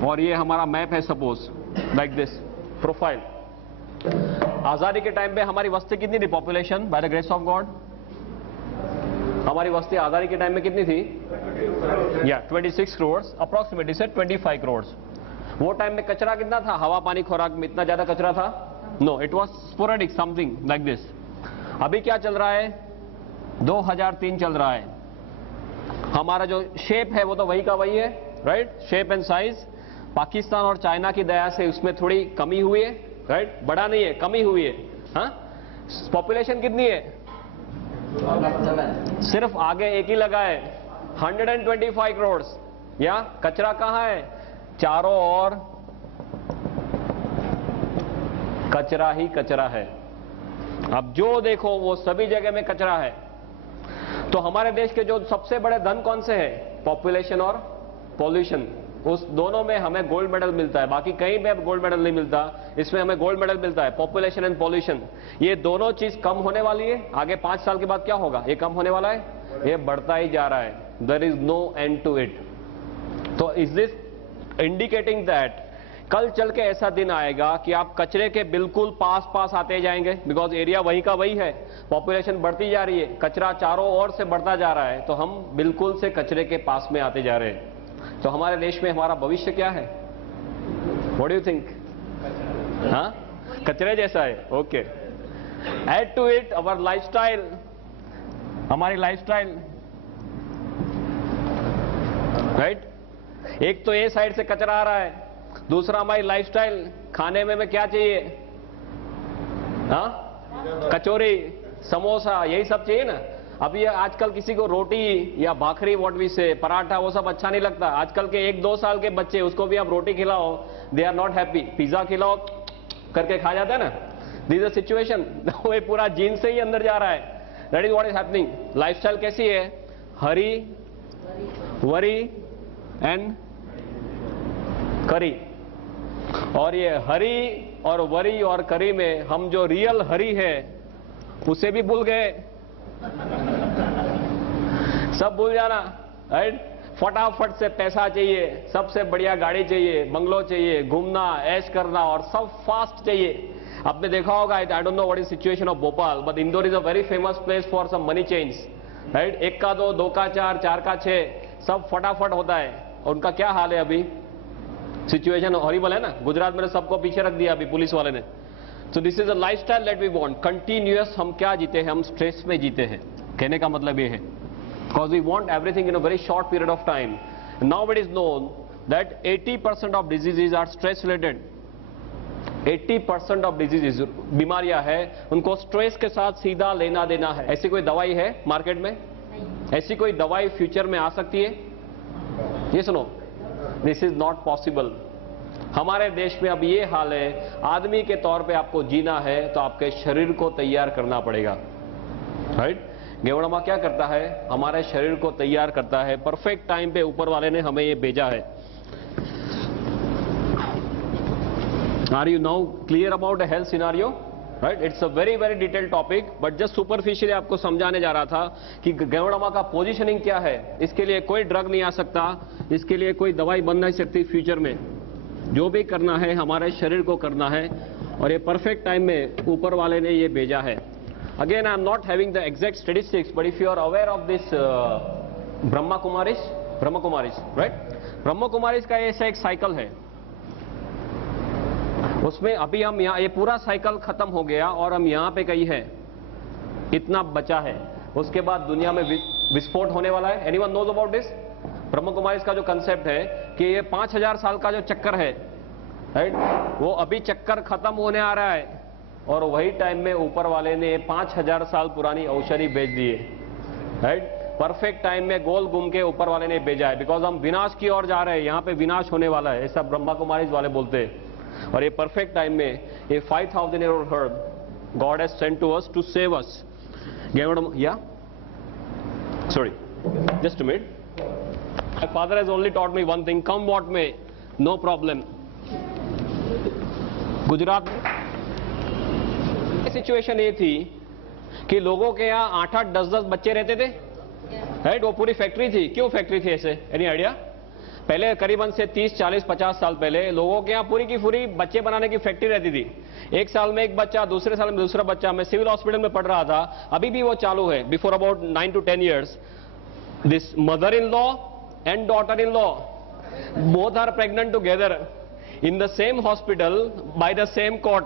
और ये हमारा मैप है, सपोज लाइक दिस प्रोफाइल. आजादी के टाइम पे हमारी वस्ती कितनी थी? Population by the grace of God, हमारी वस्ती आजादी के टाइम में कितनी थी? 26 करोड़ अप्रोक्सीमेटली से 25 करोड़. वो टाइम में कचरा कितना था? हवा, पानी, खुराक में इतना ज्यादा कचरा था? No, it was sporadic, something like this. अभी क्या चल रहा है? 2003 चल रहा है. हमारा जो शेप है वो तो वही का वही है, right? Shape and size. Pakistan और चाइना की दया से उसमें थोड़ी कमी हुई है, राइट? बढ़ा नहीं है, कमी हुई है. हाँ, पॉपुलेशन कितनी है? सिर्फ आगे एक ही लगा है, 125 करोड़. या कचरा कहाँ है? चारों ओर कचरा ही कचरा है. अब जो देखो वो सभी जगह में कचरा है. तो हमारे देश के जो सबसे बड़े धन कौन से हैं? पॉपुलेशन और पॉल्यूशन. उस दोनों में हमें गोल्ड मेडल मिलता है, बाकी कहीं पे गोल्ड मेडल नहीं मिलता. इसमें हमें गोल्ड मेडल मिलता है, पॉपुलेशन एंड पॉल्यूशन. ये दोनों चीज कम होने वाली है. आगे 5 साल के बाद क्या होगा? ये कम होने वाला है, ये बढ़ता ही जा रहा है. There is no end to it. तो इज दिस इंडिकेटिंग दैट कल चल के ऐसा दिन आएगा कि आप कचरे के बिल्कुल पास आते जाएंगे, बिकॉज एरिया वही का वही है, पॉपुलेशन बढ़ती जा रही है, कचरा चारों ओर से बढ़ता जा रहा है, तो हम बिल्कुल से कचरे के पास में आते जा रहे हैं. तो हमारे देश में हमारा भविष्य क्या है? What do you think? हाँ, कचरे जैसा है. Okay. Add to it our lifestyle, हमारी लाइफस्टाइल, राइट? एक तो ए साइड से कचरा आ रहा है, दूसरा हमारी लाइफस्टाइल. खाने में क्या चाहिए? हाँ, कचौरी, समोसा, यही सब चाहिए ना. अब ये आजकल किसी को रोटी या भाखरी व्हाट वी से पराठा वो सब अच्छा नहीं लगता। आजकल के 1-2 साल के बच्चे उसको भी आप रोटी खिलाओ, they are not happy. Pizza खिलाओ करके खा जाता है ना। This is situation. वो पूरा जीन से ही अंदर जा रहा है। That is what is happening. Lifestyle कैसी है? हरी, वरी एंड करी। और ये हरी और वरी और करी में हम जो रियल हरी है उसे भी भूल गए। सब भूल जाना, राइट? फटाफट से पैसा चाहिए, सबसे बढ़िया गाड़ी चाहिए, बंगलो चाहिए, घूमना, ऐश करना और सब फास्ट चाहिए। आपने देखा होगा, I don't know what is situation of Bhopal, but Indore is a very famous place for some money change, right? 1 का 2, 2 का 4, 4 का 6, सब फटाफट होता है। और उनका क्या हाल है अभी? सिचुएशन हॉरिबल है ना। गुजरात में सबको पीछे रख दिया अभी पुलिस वाले ने। So this is a lifestyle that we want. Continuous हम क्या जीते हैं? हम स्ट्रेस में जीते हैं। कहने का मतलब ये है, because we want everything in a very short period of time. Now it is known that 80% of diseases are stress related. 80% of diseases, बीमारियां हैं, उनको स्ट्रेस के साथ सीधा लेना देना है। ऐसी कोई दवाई है मार्केट में? ऐसी कोई दवाई फ्यूचर में आ सकती है? ये सुनो, दिस इज नॉट पॉसिबल। हमारे देश में अब ये हाल है, आदमी के तौर पे आपको जीना है तो आपके शरीर को तैयार करना पड़ेगा, राइट? गेवड़मा क्या करता है? हमारे शरीर को तैयार करता है। परफेक्ट टाइम पे ऊपर वाले ने हमें ये भेजा है। Are you now clear about health scenario? Right, it's a very very detailed topic, but just superficially आपको समझाने जा रहा था कि गेवड़मा का पोजीशनिंग क्या है। इसके लिए कोई ड्रग नहीं आ सकता, इसके लिए कोई दवाई बन नहीं सकती फ्यूचर में। जो भी करना है हमारे शरीर को करना है, और ये परफेक्ट टाइम में ऊपर वाले ने ये भेजा है। Again I am not having the exact statistics, but if you are aware of this Brahma Kumaris, right? Brahma Kumaris का ऐसा एक साइकिल है, उसमें अभी हम यहाँ, ये पूरा साइकिल खत्म हो गया और हम यहाँ पे कहीं है, इतना बचा है। उसके बाद दुनिया में विस्फोट होने वाला है। Anyone knows about this? Brahma Kumaris का जो कंसेप्ट है कि ये 5000 साल का जो चक्कर है, राइट, वो अभी चक्कर खत्म होने आ रहा है, और वही टाइम में ऊपर वाले ने 5000 साल पुरानी औषधि भेज दी है, राइट? परफेक्ट टाइम में गोल घूम के ऊपर वाले ने भेजा है, बिकॉज हम विनाश की ओर जा रहे हैं, यहाँ पे विनाश होने वाला है, ऐसा ब्रह्मा कुमारीज वाले बोलते हैं। और ये परफेक्ट टाइम में ये 5000 year old herb God has sent to us to save us. Yeah? Sorry, just a minute. My father has only taught me one thing, come what may, no problem. Gujarat में सिचुएशन ये थी कि लोगों के यहाँ 8-8, 10-10 बच्चे रहते थे, राइट? वो पूरी फैक्ट्री थी। क्यों फैक्ट्री थी ऐसे? Any idea? पहले करीबन से 30, 40, 50 साल पहले लोगों के यहाँ पूरी की पूरी बच्चे बनाने की फैक्ट्री रहती थी। एक साल में एक बच्चा, दूसरे साल में दूसरा बच्चा। मैं सिविल हॉस्पिटल में पढ़ रहा था, अभी भी वो चालू है। Before about 9 to 10 years, this mother in law and daughter in law both are pregnant together in the same hospital by the same court,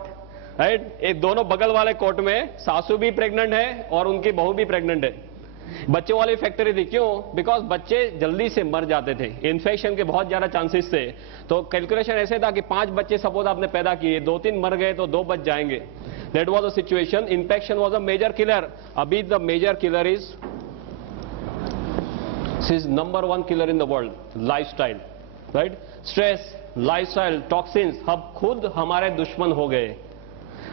right? एक दोनों बगल वाले कोर्ट में सासू भी प्रेग्नेंट है और उनकी बहू भी प्रेग्नेंट है। बच्चों वाली फैक्ट्री थी। क्यों? बिकॉज बच्चे जल्दी से मर जाते थे, इन्फेक्शन के बहुत ज्यादा चांसेस थे। तो कैलकुलेशन ऐसे था कि 5 बच्चे सपोज आपने पैदा किए, 2-3 मर गए तो 2 बच जाएंगे। That was the situation. Infection was a major killer. अभी the major killer is number 1 killer in the world, lifestyle, right? Stress, lifestyle, toxins, हम खुद हमारे दुश्मन हो गए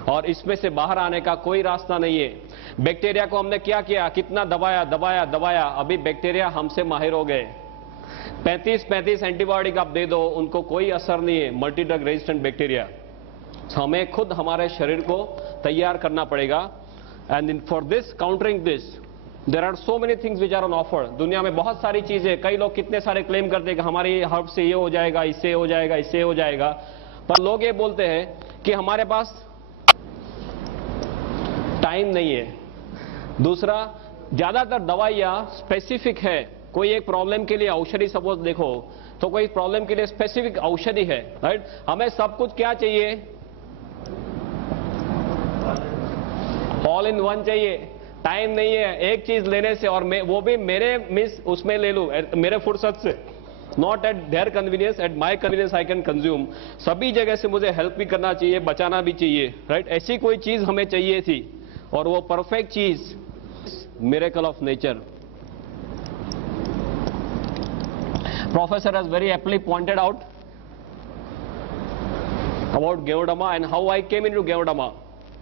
और इसमें से बाहर आने का कोई रास्ता नहीं है। बैक्टीरिया को हमने क्या किया? कितना दबाया। अभी बैक्टीरिया हमसे माहिर हो गए। 35 एंटीबायोटिक आप दे दो, उनको कोई असर नहीं है, मल्टी ड्रग रेजिस्टेंट बैक्टीरिया। हमें खुद हमारे शरीर को तैयार करना पड़ेगा। And for this, countering this, there are so many things which are on offer. दुनिया में बहुत सारी चीजें, कई लोग कितने सारे क्लेम करते हैं कि हमारी हर्ब से ये हो जाएगा, इससे हो जाएगा, इससे हो जाएगा, पर लोग ये बोलते हैं कि हमारे पास टाइम नहीं है। दूसरा, ज्यादातर दवाइयां स्पेसिफिक है। कोई एक प्रॉब्लम के लिए औषधि सपोज देखो, तो कोई प्रॉब्लम के लिए स्पेसिफिक औषधि है, राइट? हमें सब कुछ क्या चाहिए? ऑल इन वन चाहिए। टाइम नहीं है एक चीज लेने से, और वो भी मेरे मिस उसमें ले लूं, मेरे फुर्सत से, not at their convenience, at my convenience I can consume. सभी जगह से मुझे हेल्प भी करना चाहिए, बचाना भी चाहिए, राइट? ऐसी कोई चीज हमें चाहिए थी, और वो परफेक्ट चीज miracle of nature. Professor has very aptly pointed out about Geodama and how I came into Geodama.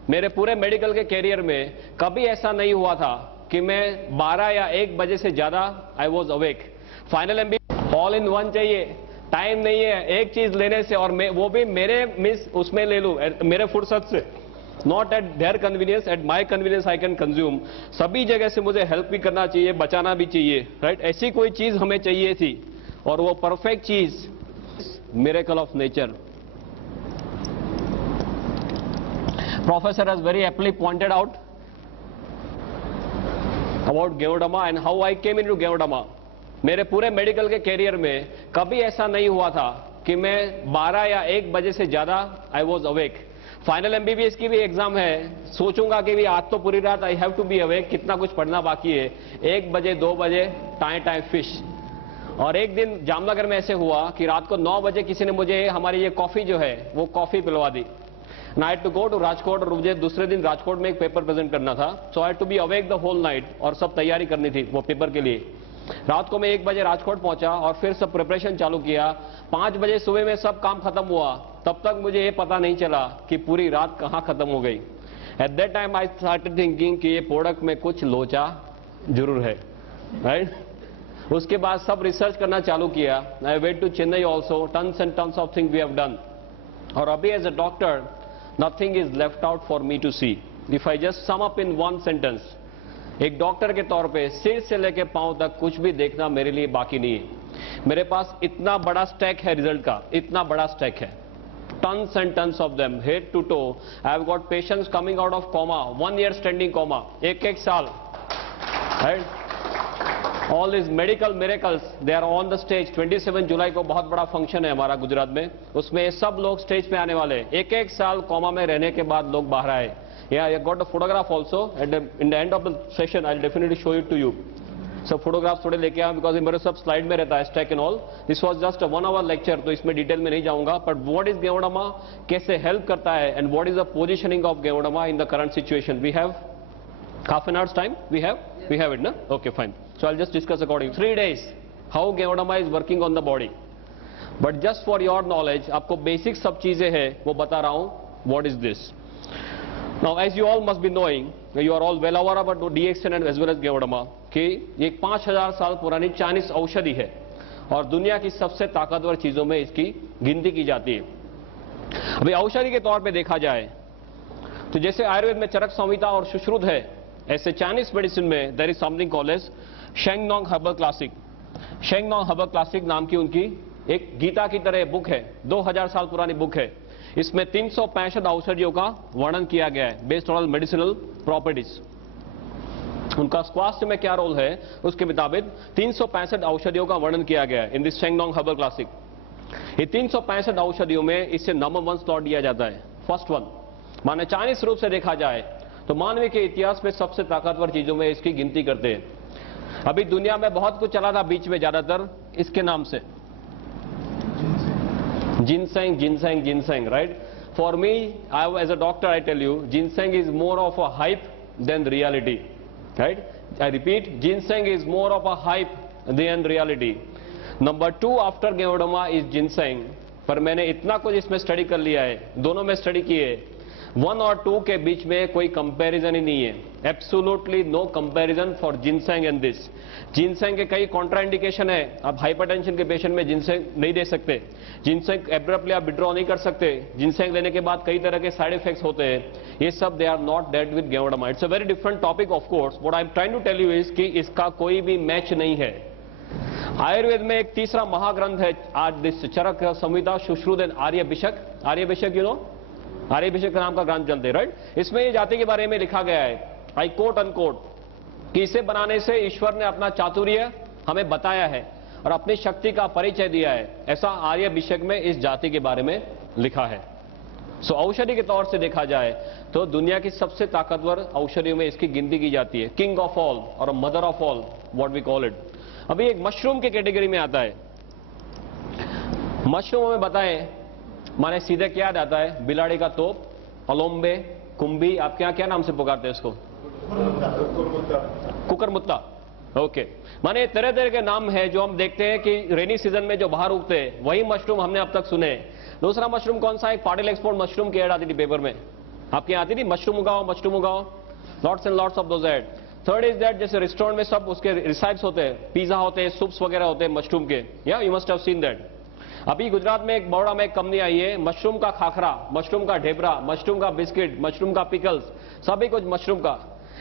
मेरे पूरे मेडिकल के कैरियर में कभी ऐसा नहीं हुआ था कि मैं 12 या 1 बजे से ज्यादा I was awake. Final MB all in one चाहिए, टाइम नहीं है एक चीज लेने से, और वो भी मेरे मिस उसमें ले लूं मेरे फुर्सत से. Not at their convenience, at my convenience I can consume. सभी जगह से मुझे हेल्प भी करना चाहिए, बचाना भी चाहिए, राइट. ऐसी कोई चीज हमें चाहिए थी और वो परफेक्ट चीज miracle of nature. Professor has very aptly pointed out about Geodama and how I came into Geodama. मेरे पूरे मेडिकल के कैरियर में कभी ऐसा नहीं हुआ था कि मैं 12 या 1 बजे से ज्यादा I was awake. Final MBBS की भी एग्जाम है, सोचूंगा कि भी आज तो पूरी रात I have to be awake, कितना कुछ पढ़ना बाकी है. 1 बजे 2 बजे टाइम फिश. और एक दिन जामनगर में ऐसे हुआ कि रात को 9 बजे किसी ने मुझे हमारी ये कॉफी जो है वो कॉफी पिलवा दी. Night to go to Rajkot, और मुझे दूसरे दिन राजकोट में एक पेपर प्रेजेंट करना था. So I had to be awake the whole night और सब तैयारी करनी थी वो पेपर के लिए. रात को मैं 1 बजे राजकोट पहुंचा और फिर सब प्रिपरेशन चालू किया. 5 बजे सुबह में सब काम खत्म हुआ. तब तक मुझे ये पता नहीं चला कि पूरी रात कहां खत्म हो गई. At that time I started thinking कि ये प्रोडक्ट में कुछ लोचा जरूर है, राइट. उसके बाद सब रिसर्च करना चालू किया. I went to Chennai also, tons and tons of thing we have done. और अभी as a doctor nothing is left out for me to see. If I just sum up in one sentence, एक डॉक्टर के तौर पे सिर से लेके पांव तक कुछ भी देखना मेरे लिए बाकी नहीं है. मेरे पास इतना बड़ा स्टैक है रिजल्ट का, इतना बड़ा स्टैक है, tons and tons of them, head to toe. I have got patients coming out of coma, 1 year standing coma, एक साल, right? All these medical miracles, they are on the stage. 27 जुलाई को बहुत बड़ा फंक्शन है हमारा गुजरात में, उसमें सब लोग स्टेज पे आने वाले. एक साल कोमा में रहने के बाद लोग बाहर आए. Yeah, I got a photograph also. In the end of the session, I'll definitely show it to you. सब फोटोग्राफ्स थोड़े लेके आया बिकॉज मेरे सब स्लाइड में रहता है stack and all. This was just a 1 hour lecture, तो इसमें डिटेल में नहीं जाऊंगा. बट व्हाट इज गेओडामा, कैसे हेल्प करता है, and what is the positioning of ganoderma in the current situation. We have half an hour's time. We have it, no? Okay, fine. So I'll just discuss according. 3 days how Geodama is working on the body. But just for your knowledge, आपको बेसिक सब चीजें हैं वो बता रहा हूं. What is this? Now, as you all must be knowing, you are all well aware about DXN and as well as Geodama, कि ये 5000 साल पुरानी चाइनीज औषधि है और दुनिया की सबसे ताकतवर चीजों में इसकी गिनती की जाती है. अभी औषधि के तौर पे देखा जाए तो जैसे आयुर्वेद में चरक संहिता और सुश्रुत है, ऐसे चाइनीज मेडिसिन में there is something called as Shennong herbal classic. Shennong herbal classic नाम की उनकी एक गीता की तरह बुक है, 2000 साल पुरानी बुक है. इसमें 365 औषधियों का वर्णन किया गया है बेस्ड ऑन मेडिसिनल प्रॉपर्टीज. उनका स्वास्थ्य में क्या रोल है उसके मुताबिक 365 औषधियों का वर्णन किया गया है इन दिस शेंगनोंग हर्बल क्लासिक. ये 365 औषधियों में इससे नंबर 1 स्लॉट दिया जाता है. फर्स्ट वन माने चाइनीज रूप से देखा जाए तो मानवीय के इतिहास में सबसे ताकतवर चीजों में इसकी गिनती करते हैं. अभी दुनिया में बहुत कुछ चला था बीच में, ज्यादातर इसके नाम से ginseng ginseng ginseng, right. For me, I as a doctor I tell you, ginseng is more of a hype than reality, right. I repeat, ginseng is more of a hype than reality. Number 2 after ganoderma is ginseng. पर मैंने इतना कुछ इसमें स्टडी कर लिया है, दोनों में स्टडी किए, 1 और 2 के बीच में कोई कंपैरिजन ही नहीं है. Absolutely no comparison for ginseng and this. Ginseng के कई कॉन्ट्राइंडिकेशन है. आप हाइपरटेंशन के पेशेंट में जिनसेंग नहीं दे सकते, जिनसेंग एब्रप्टली आप विड्रॉ नहीं कर सकते, जिनसेंग लेने के बाद कई तरह के साइड इफेक्ट्स होते हैं. ये सब they are not dead with ganoderma. It's a very different topic of course. What I am trying to tell you is कि इसका कोई भी मैच नहीं है. आयुर्वेद में एक तीसरा महाग्रंथ है आज this Charaka Samhita Sushruta and Aryabhishak. Aryabhishak you know, Aryabhishak नाम का ग्रंथ चलते, राइट. इसमें ये जाति के बारे में लिखा गया है, आई कोट अनकोट, कि इसे बनाने से ईश्वर ने अपना चातुर्य हमें बताया है और अपनी शक्ति का परिचय दिया है. ऐसा आर्यभिषक में इस जाति के बारे में लिखा है. सो औषधि के तौर से देखा जाए तो दुनिया की सबसे ताकतवर औषधियों में इसकी गिनती की जाती है. किंग ऑफ ऑल और mother of all, what we call it. अभी एक मशरूम के कैटेगरी में आता है. मशरूम में बताएं माने सीधे क्या याद आता है? बिलाड़ी का तोप, अलोम्बे, कुंभी, आप क्या क्या नाम से पुकारते हैं इसको? कुकरमुत्ता, ओके। माने तरह तरह के नाम है जो हम देखते हैं कि रेनी सीजन में जो बाहर उगते हैं, वही मशरूम हमने अब तक सुने। दूसरा मशरूम कौन सा है? पाटिल एक्सपोर्ट मशरूम की एड आती थी पेपर में, आपके यहाँ आती थी, मशरूम उगाओ मशरूम उगाओ, lots and lots of those ad. Third is that जैसे रेस्टोरेंट में सब उसके रिसाइप्स होते हैं, पिज्जा होते हैं, सूप्स वगैरह होते हैं मशरूम के, या you must have seen that. अभी गुजरात में एक बड़ोड़ा में एक कंपनी आई है, मशरूम का खाखरा, मशरूम का ढेबरा, मशरूम का बिस्किट, मशरूम का पिकल्स, सभी कुछ मशरूम का।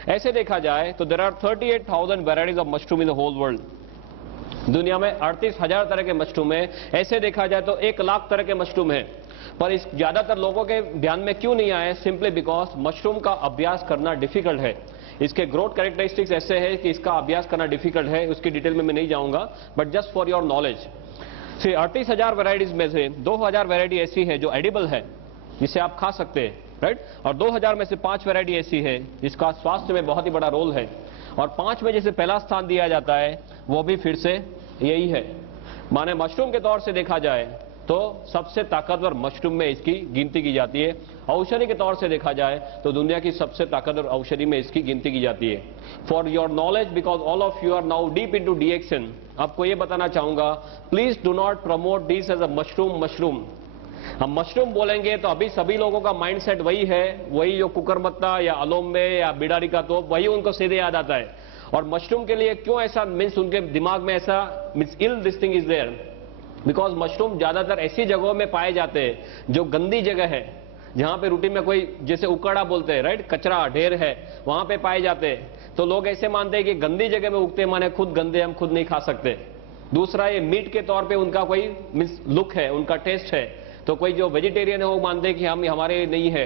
ऐसे देखा जाए तो there are 38,000 varieties of mushroom in the whole world. दुनिया में 38,000 तरह के मशरूम है। ऐसे देखा जाए तो 1 लाख तरह के मशरूम है, पर इस ज्यादातर लोगों के ध्यान में क्यों नहीं आए? सिंपली बिकॉज मशरूम का अभ्यास करना डिफिकल्ट है। इसके ग्रोथ कैरेक्टरिस्टिक्स ऐसे है कि इसका अभ्यास करना डिफिकल्ट है, उसकी डिटेल में मैं नहीं जाऊंगा, but just for your knowledge. 38,000 varieties में से 2,000 वेराइटी ऐसी है जो एडिबल है, जिसे आप खा सकते हैं, राइट। और 2,000 में से 5 वेराइटी ऐसी है जिसका स्वास्थ्य में बहुत ही बड़ा रोल है। और 5 में जिसे पहला स्थान दिया जाता है वो भी फिर से यही है। माने मशरूम के तौर से देखा जाए तो सबसे ताकतवर मशरूम में इसकी गिनती की जाती है। औषधि के तौर से देखा जाए तो दुनिया की सबसे ताकतवर औषधि में इसकी गिनती की जाती है। For your knowledge, because all of you are now deep into DXN, आपको ये बताना चाहूंगा, please do not promote this as a mushroom. हम मशरूम बोलेंगे तो अभी सभी लोगों का माइंडसेट वही है, वही जो कुकरमत्ता या अलोम्बे या बिडारी का तोप, वही उनको सीधे याद आता है। और मशरूम के लिए क्यों ऐसा मीन्स उनके दिमाग में ऐसा means ill this thing is there, because mushroom ज्यादातर ऐसी जगहों में पाए जाते हैं जो गंदी जगह है, जहां पे रूटीन में कोई जैसे उकड़ा बोलते हैं, राइट, कचरा ढेर है, वहां पे पाए जाते हैं। तो लोग ऐसे मानते हैं कि गंदी जगह में उगते माने खुद गंदे, हम खुद नहीं खा सकते। दूसरा, ये मीट के तौर पे उनका कोई मीन्स लुक है, उनका टेस्ट है। तो कोई जो वेजिटेरियन है वो मानते हैं कि हम हमारे नहीं है,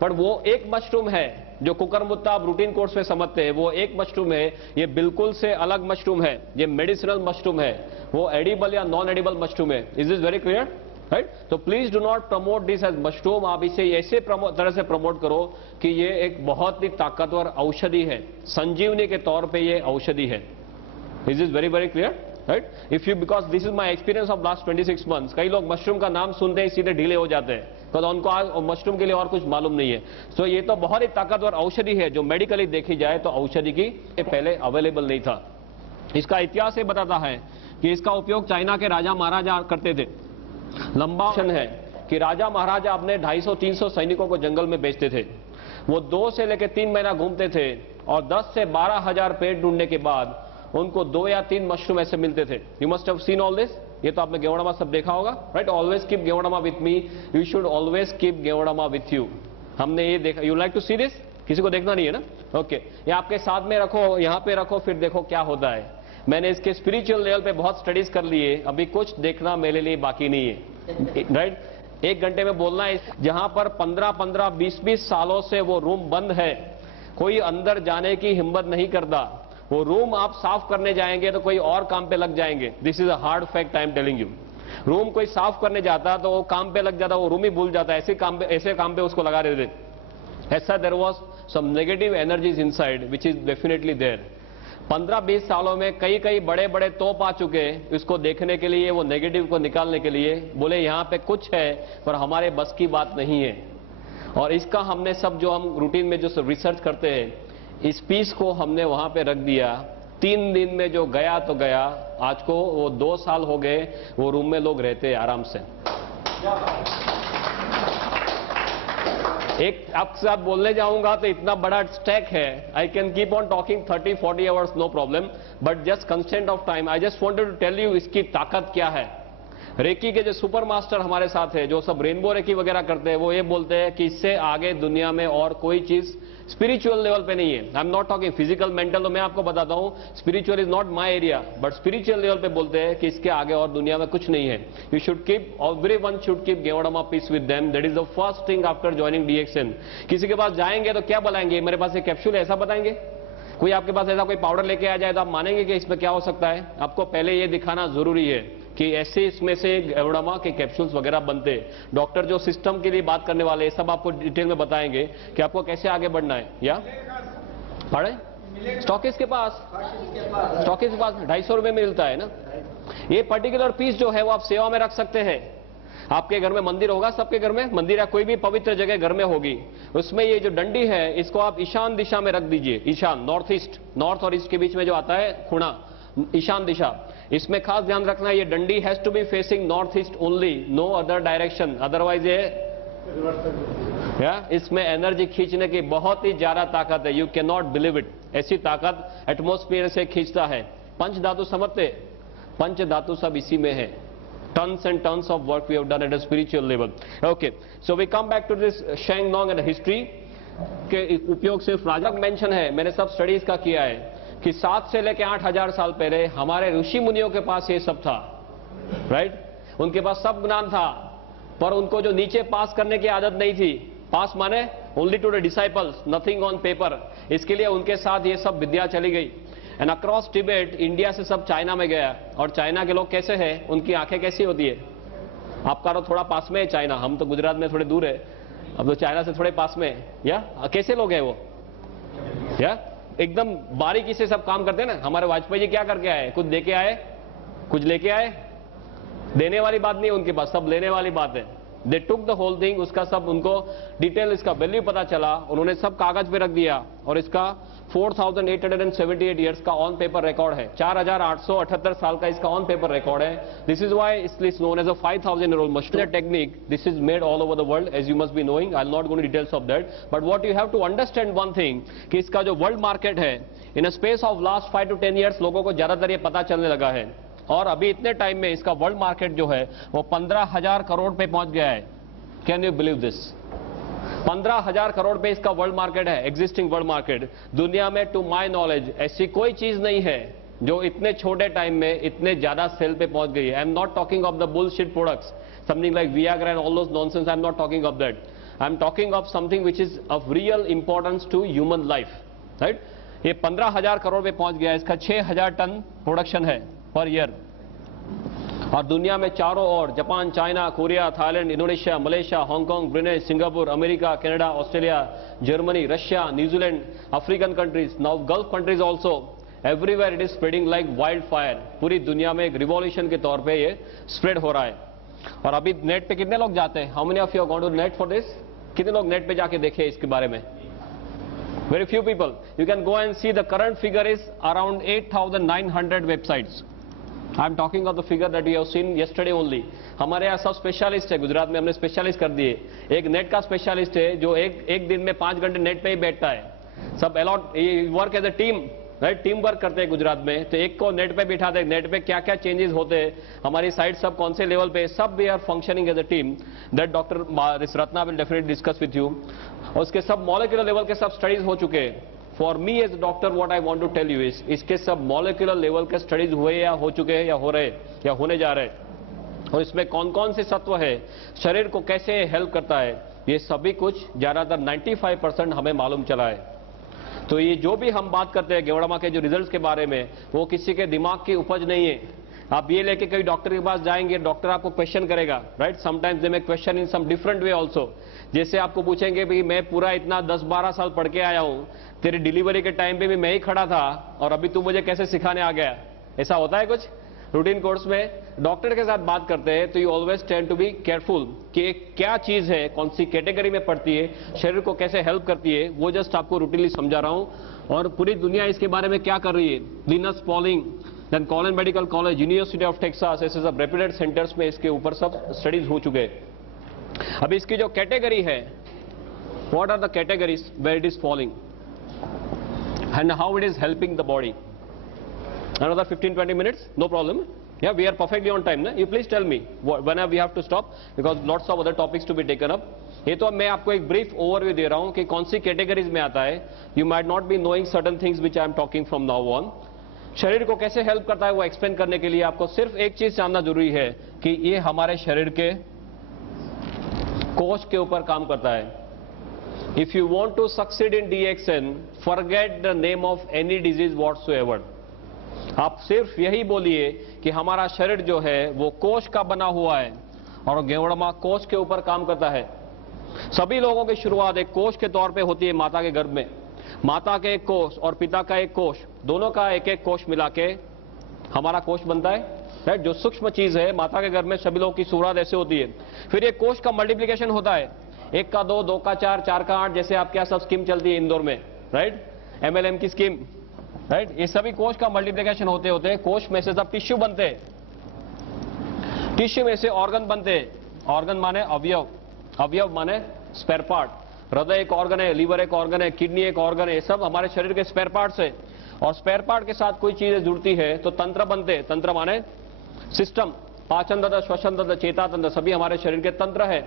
पर वो एक मशरूम है जो कुकरमुत्ता आप रूटीन कोर्स में समझते हैं, वो एक मशरूम है, ये बिल्कुल से अलग मशरूम है, ये मेडिसिनल मशरूम है, वो एडिबल या नॉन एडिबल मशरूम है। Is this very clear, right? तो please do not promote this as mushroom. आप इसे ऐसे तरह से प्रमोट करो कि ये एक बहुत ही ताकतवर औषधि है, संजीवनी के तौर पे ये औषधि है। Is this very very clear, right? If you, because this is my experience of last 26 months, कई लोग मशरूम का नाम सुनते ही सीधे ढीले हो जाते हैं, तो उनको आज मशरूम के लिए और कुछ मालूम नहीं है। तो ये तो बहुत ही ताकतवर औषधि है, जो मेडिकली देखी जाए तो औषधि की पहले अवेलेबल नहीं था। इसका इतिहास ये बताता है कि इसका उपयोग चाइना के राजा महाराजा करते थे। लंबा है कि राजा महाराजा अपने 250-300 सैनिकों को जंगल में भेजते थे। वो 2 से लेकर 3 महीना घूमते थे और 10 से 12,000 पेड़ ढूंढने के बाद उनको 2 या 3 मशरूम ऐसे मिलते थे। You must have seen all this, ये तो आपने गेवड़ामा सब देखा होगा, right? Always keep ganoderma with me, you should always keep ganoderma with you. हमने ये देखा, you like to see this? किसी को देखना नहीं है ना? ओके, ये आपके साथ में रखो, यहाँ पे रखो, फिर देखो क्या होता है। मैंने इसके स्पिरिचुअल लेवल पे बहुत स्टडीज कर लिए, अभी कुछ देखना मेरे लिए बाकी नहीं है, राइट? 1 घंटे में बोलना है। जहां पर 15-15, 20-20 सालों से वो रूम बंद है, कोई अंदर जाने की हिम्मत नहीं करता। वो रूम आप साफ करने जाएंगे तो कोई और काम पे लग जाएंगे। This is a hard fact I am telling you. Room कोई साफ करने जाता तो वो काम पे लग जाता, वो रूम ही भूल जाता, ऐसे काम पे उसको लगा देते। ऐसा there was some negative energies inside which is definitely there. 15-20 सालों में कई कई बड़े बड़े तोप आ चुके इसको देखने के लिए, वो नेगेटिव को निकालने के लिए। बोले यहाँ पे कुछ है पर हमारे बस की बात नहीं है। और इसका हमने सब जो हम रूटीन में जो रिसर्च करते हैं, इस पीस को हमने वहां पे रख दिया। 3 दिन में जो गया तो गया, आज को वो 2 साल हो गए, वो रूम में लोग रहते हैं आराम से। एक आपके साथ बोलने जाऊंगा तो इतना बड़ा स्टैक है, I can keep on talking 30-40 hours, no problem, but just constant of time I just wanted to tell you इसकी ताकत क्या है। रेकी के जो सुपर मास्टर हमारे साथ है, जो सब रेनबो रेकी वगैरह करते हैं, वो ये बोलते हैं कि इससे आगे दुनिया में और कोई चीज स्पिरिचुअल लेवल पे नहीं है। I am not talking physical mental, तो मैं आपको बताता हूं spiritual is not my area, but spiritual level पे बोलते हैं कि इसके आगे और दुनिया में कुछ नहीं है। You should keep, everyone should keep ganoderma piece with them, that is the first thing after joining DXN. किसी के पास जाएंगे तो क्या बताएंगे, मेरे पास एक कैप्सूल है, ऐसा बताएंगे? कोई आपके पास ऐसा कोई पाउडर लेके आ जाए तो आप मानेंगे कि इसमें क्या हो सकता है? आपको पहले ये दिखाना जरूरी है कि ऐसे इसमें से गेवड़ामा के कैप्सूल्स वगैरह बनते हैं। डॉक्टर जो सिस्टम के लिए बात करने वाले हैं, सब आपको डिटेल में बताएंगे कि आपको कैसे आगे बढ़ना है। या पढ़े स्टॉकिस्ट के पास 250 रुपए में मिलता है ना। ये पर्टिकुलर पीस जो है वो आप सेवा में रख सकते हैं। आपके घर में मंदिर होगा, सबके घर में मंदिर या कोई भी पवित्र जगह घर में होगी, उसमें ये जो डंडी है इसको आप ईशान दिशा में रख दीजिए। ईशान, नॉर्थ ईस्ट, नॉर्थ और ईस्ट के बीच में जो आता है खुणा, ईशान दिशा, इसमें खास ध्यान रखना ये डंडी has to be facing north east only, no other direction, otherwise ये इसमें एनर्जी खींचने की बहुत ही ज्यादा ताकत है, you can not believe it. ऐसी ताकत एटमॉस्फेयर से खींचता है। पंच धातु समझते, पंच धातु सब इसी में है। Tons and tons of work we have done at a spiritual level. Okay, so we come back to this Sheng Nong and history के उपयोग सिर्फ राजा मेंशन है, मैंने सब स्टडीज का किया है कि 7 से लेकर 8,000 साल पहले हमारे ऋषि मुनियों के पास ये सब था, राइट? उनके पास सब ज्ञान था, पर उनको जो नीचे पास करने की आदत नहीं थी। पास माने only to the disciples, nothing on paper. इसके लिए उनके साथ ये सब विद्या चली गई। एंड अक्रॉस टिबेट, इंडिया से सब चाइना में गया। और चाइना के लोग कैसे हैं, उनकी आंखें कैसी होती है? आपका तो थोड़ा पास में है चाइना, हम तो गुजरात में थोड़े दूर है, अब तो चाइना से थोड़े पास में। या कैसे लोग हैं वो? या एकदम बारीकी से सब काम करते हैं ना। हमारे वाजपेयी जी क्या करके आए? कुछ दे के आए, कुछ लेके आए? देने वाली बात नहीं है उनके पास, सब लेने वाली बात है। दे टुक द होल थिंग, उसका सब उनको डिटेल, इसका वैल्यू पता चला, उन्होंने सब कागज पे रख दिया। और इसका 4,878 ईयर्स का ऑन पेपर रिकॉर्ड है, 4,878 साल का इसका ऑन पेपर रिकॉर्ड है। This is why it's known as a 5,000-year-old machine technique. This is made all over the world, as you must be knowing. I'll not go into details of that, but what you have to understand one thing, कि इसका जो वर्ल्ड मार्केट है, in a space of last 5 to 10 years लोगों को ज्यादातर ये पता चलने लगा है। और अभी इतने टाइम में इसका वर्ल्ड मार्केट जो है वो 15,000 करोड़ पे पहुंच गया है। Can you believe this? 15,000 crore पे इसका वर्ल्ड मार्केट है, एग्जिस्टिंग वर्ल्ड मार्केट। दुनिया में टू माय नॉलेज ऐसी कोई चीज नहीं है जो इतने छोटे टाइम में इतने ज्यादा सेल पे पहुंच गई है। I am not talking of the bullshit products, something like Viagra and all those nonsense. I am not talking of that. I am talking of something which is of real importance to human life, right? ये 15,000 करोड़ पे पहुंच गया है। इसका 6,000 टन प्रोडक्शन है पर ईयर। और दुनिया में चारों ओर Japan, China, Korea, Thailand, Indonesia, Malaysia, Hong Kong, Brunei, Singapore, America, Canada, Australia, Germany, Russia, New Zealand, African countries, now Gulf countries also, everywhere it is spreading like wild fire. पूरी दुनिया में एक रिवॉल्यूशन के तौर पे ये स्प्रेड हो रहा है। और अभी नेट पे कितने लोग जाते हैं? How many of you are going to net for this? कितने लोग नेट पे जाके देखे इसके बारे में? Very few people. You can go and see the current figure is around 8,900 websites. I am talking of the figure that we have seen yesterday only. हमारे यहाँ सब स्पेशलिस्ट है, गुजरात में हमने स्पेशलिस्ट कर दिए। एक नेट का स्पेशलिस्ट है जो एक दिन में 5 घंटे नेट पे ही बैठता है। सब a lot work as a team, right? Team work करते हैं गुजरात में। तो एक को नेट पे बिठा दे, नेट पे क्या क्या चेंजेस होते हैं, हमारी साइट सब कौन से लेवल पे, सब we are functioning as a team. That doctor Ratna will definitely discuss with you. और उसके सब मॉलिक्यूलर लेवल के सब स्टडीज हो चुके हैं। For me as doctor what I want to tell you is, इसके सब मॉलिक्यूलर लेवल के स्टडीज हुए या हो चुके हैं या हो रहे या होने जा रहे हैं। और इसमें कौन कौन से तत्व है, शरीर को कैसे हेल्प करता है, ये सभी कुछ ज्यादातर 95% हमें मालूम चला है। तो ये जो भी हम बात करते हैं गेवड़ामा के जो रिजल्ट्स के बारे में, वो किसी के दिमाग की उपज नहीं है। आप ये लेके कई डॉक्टर के पास जाएंगे, डॉक्टर आपको क्वेश्चन करेगा, राइट? Sometimes they may question in some different way also. जैसे आपको पूछेंगे भाई मैं पूरा इतना 10-12 साल पढ़ के आया हूं, तेरी डिलीवरी के टाइम पे भी मैं ही खड़ा था और अभी तू मुझे कैसे सिखाने आ गया? ऐसा होता है कुछ रूटीन कोर्स में? डॉक्टर के साथ बात करते हैं तो you always tend to be careful कि क्या चीज है, कौन सी कैटेगरी में पड़ती है, शरीर को कैसे हेल्प करती है, वो जस्ट आपको रूटीनली समझा रहा हूं। और पूरी दुनिया इसके बारे में क्या कर रही है। Linus Pauling, then Cologne medical college, university of Texas, ऐसे सब रेप्यूटेड सेंटर्स में इसके ऊपर सब स्टडीज हो चुके हैं। अब इसकी जो कैटेगरी है, what are the categories where it is falling and how it is helping the body. Another 15-20 minutes, no problem. Yeah, we are perfectly on time. Na? You please tell me whenever we have to stop because lots of other topics to be taken up. ये तो मैं आपको एक ब्रीफ ओवरव्यू दे रहा हूं कि कौन सी कैटेगरीज में आता है। You might not be knowing certain things which I am talking from now on. शरीर को कैसे हेल्प करता है वो एक्सप्लेन करने के लिए आपको सिर्फ एक चीज जानना जरूरी है कि ये हमारे शरीर के कोश के ऊपर काम करता है। If you want to succeed in DXN, forget the name of any disease whatsoever. आप सिर्फ यही बोलिए कि हमारा शरीर जो है वो कोश का बना हुआ है और गेवड़मा कोश के ऊपर काम करता है। सभी लोगों की शुरुआत एक कोश के तौर पे होती है माता के गर्भ में। माता के एक कोश और पिता का एक कोश, दोनों का एक एक कोश मिला के हमारा कोश बनता है, राइट, जो सूक्ष्म चीज है, माता के गर्भ में सभी लोगों की सूरत ऐसे होती है। फिर ये कोश का मल्टीप्लिकेशन होता है, 1 का 2, 2 का 4, 4 का 8, जैसे आपके यहाँ सब स्कीम चलती है इंदौर में, राइट, MLM की स्कीम, राइट। ये सभी कोश का मल्टीप्लिकेशन होते होते कोश में से सब टिश्यू बनते हैं, टिश्यू में से ऑर्गन बनते हैं। ऑर्गन माने अवयव, अवयव माने स्पेयर पार्ट। हृदय एक ऑर्गन है, लीवर एक ऑर्गन है, किडनी एक ऑर्गन है, ये सब हमारे शरीर के स्पेयर पार्ट्स है। और स्पेयर पार्ट के साथ कोई चीजें जुड़ती है तो तंत्र बनते हैं। तंत्र माने सिस्टम, पाचन तंत्र, श्वसन तंत्र, चेता तंत्र, सभी हमारे शरीर के तंत्र है।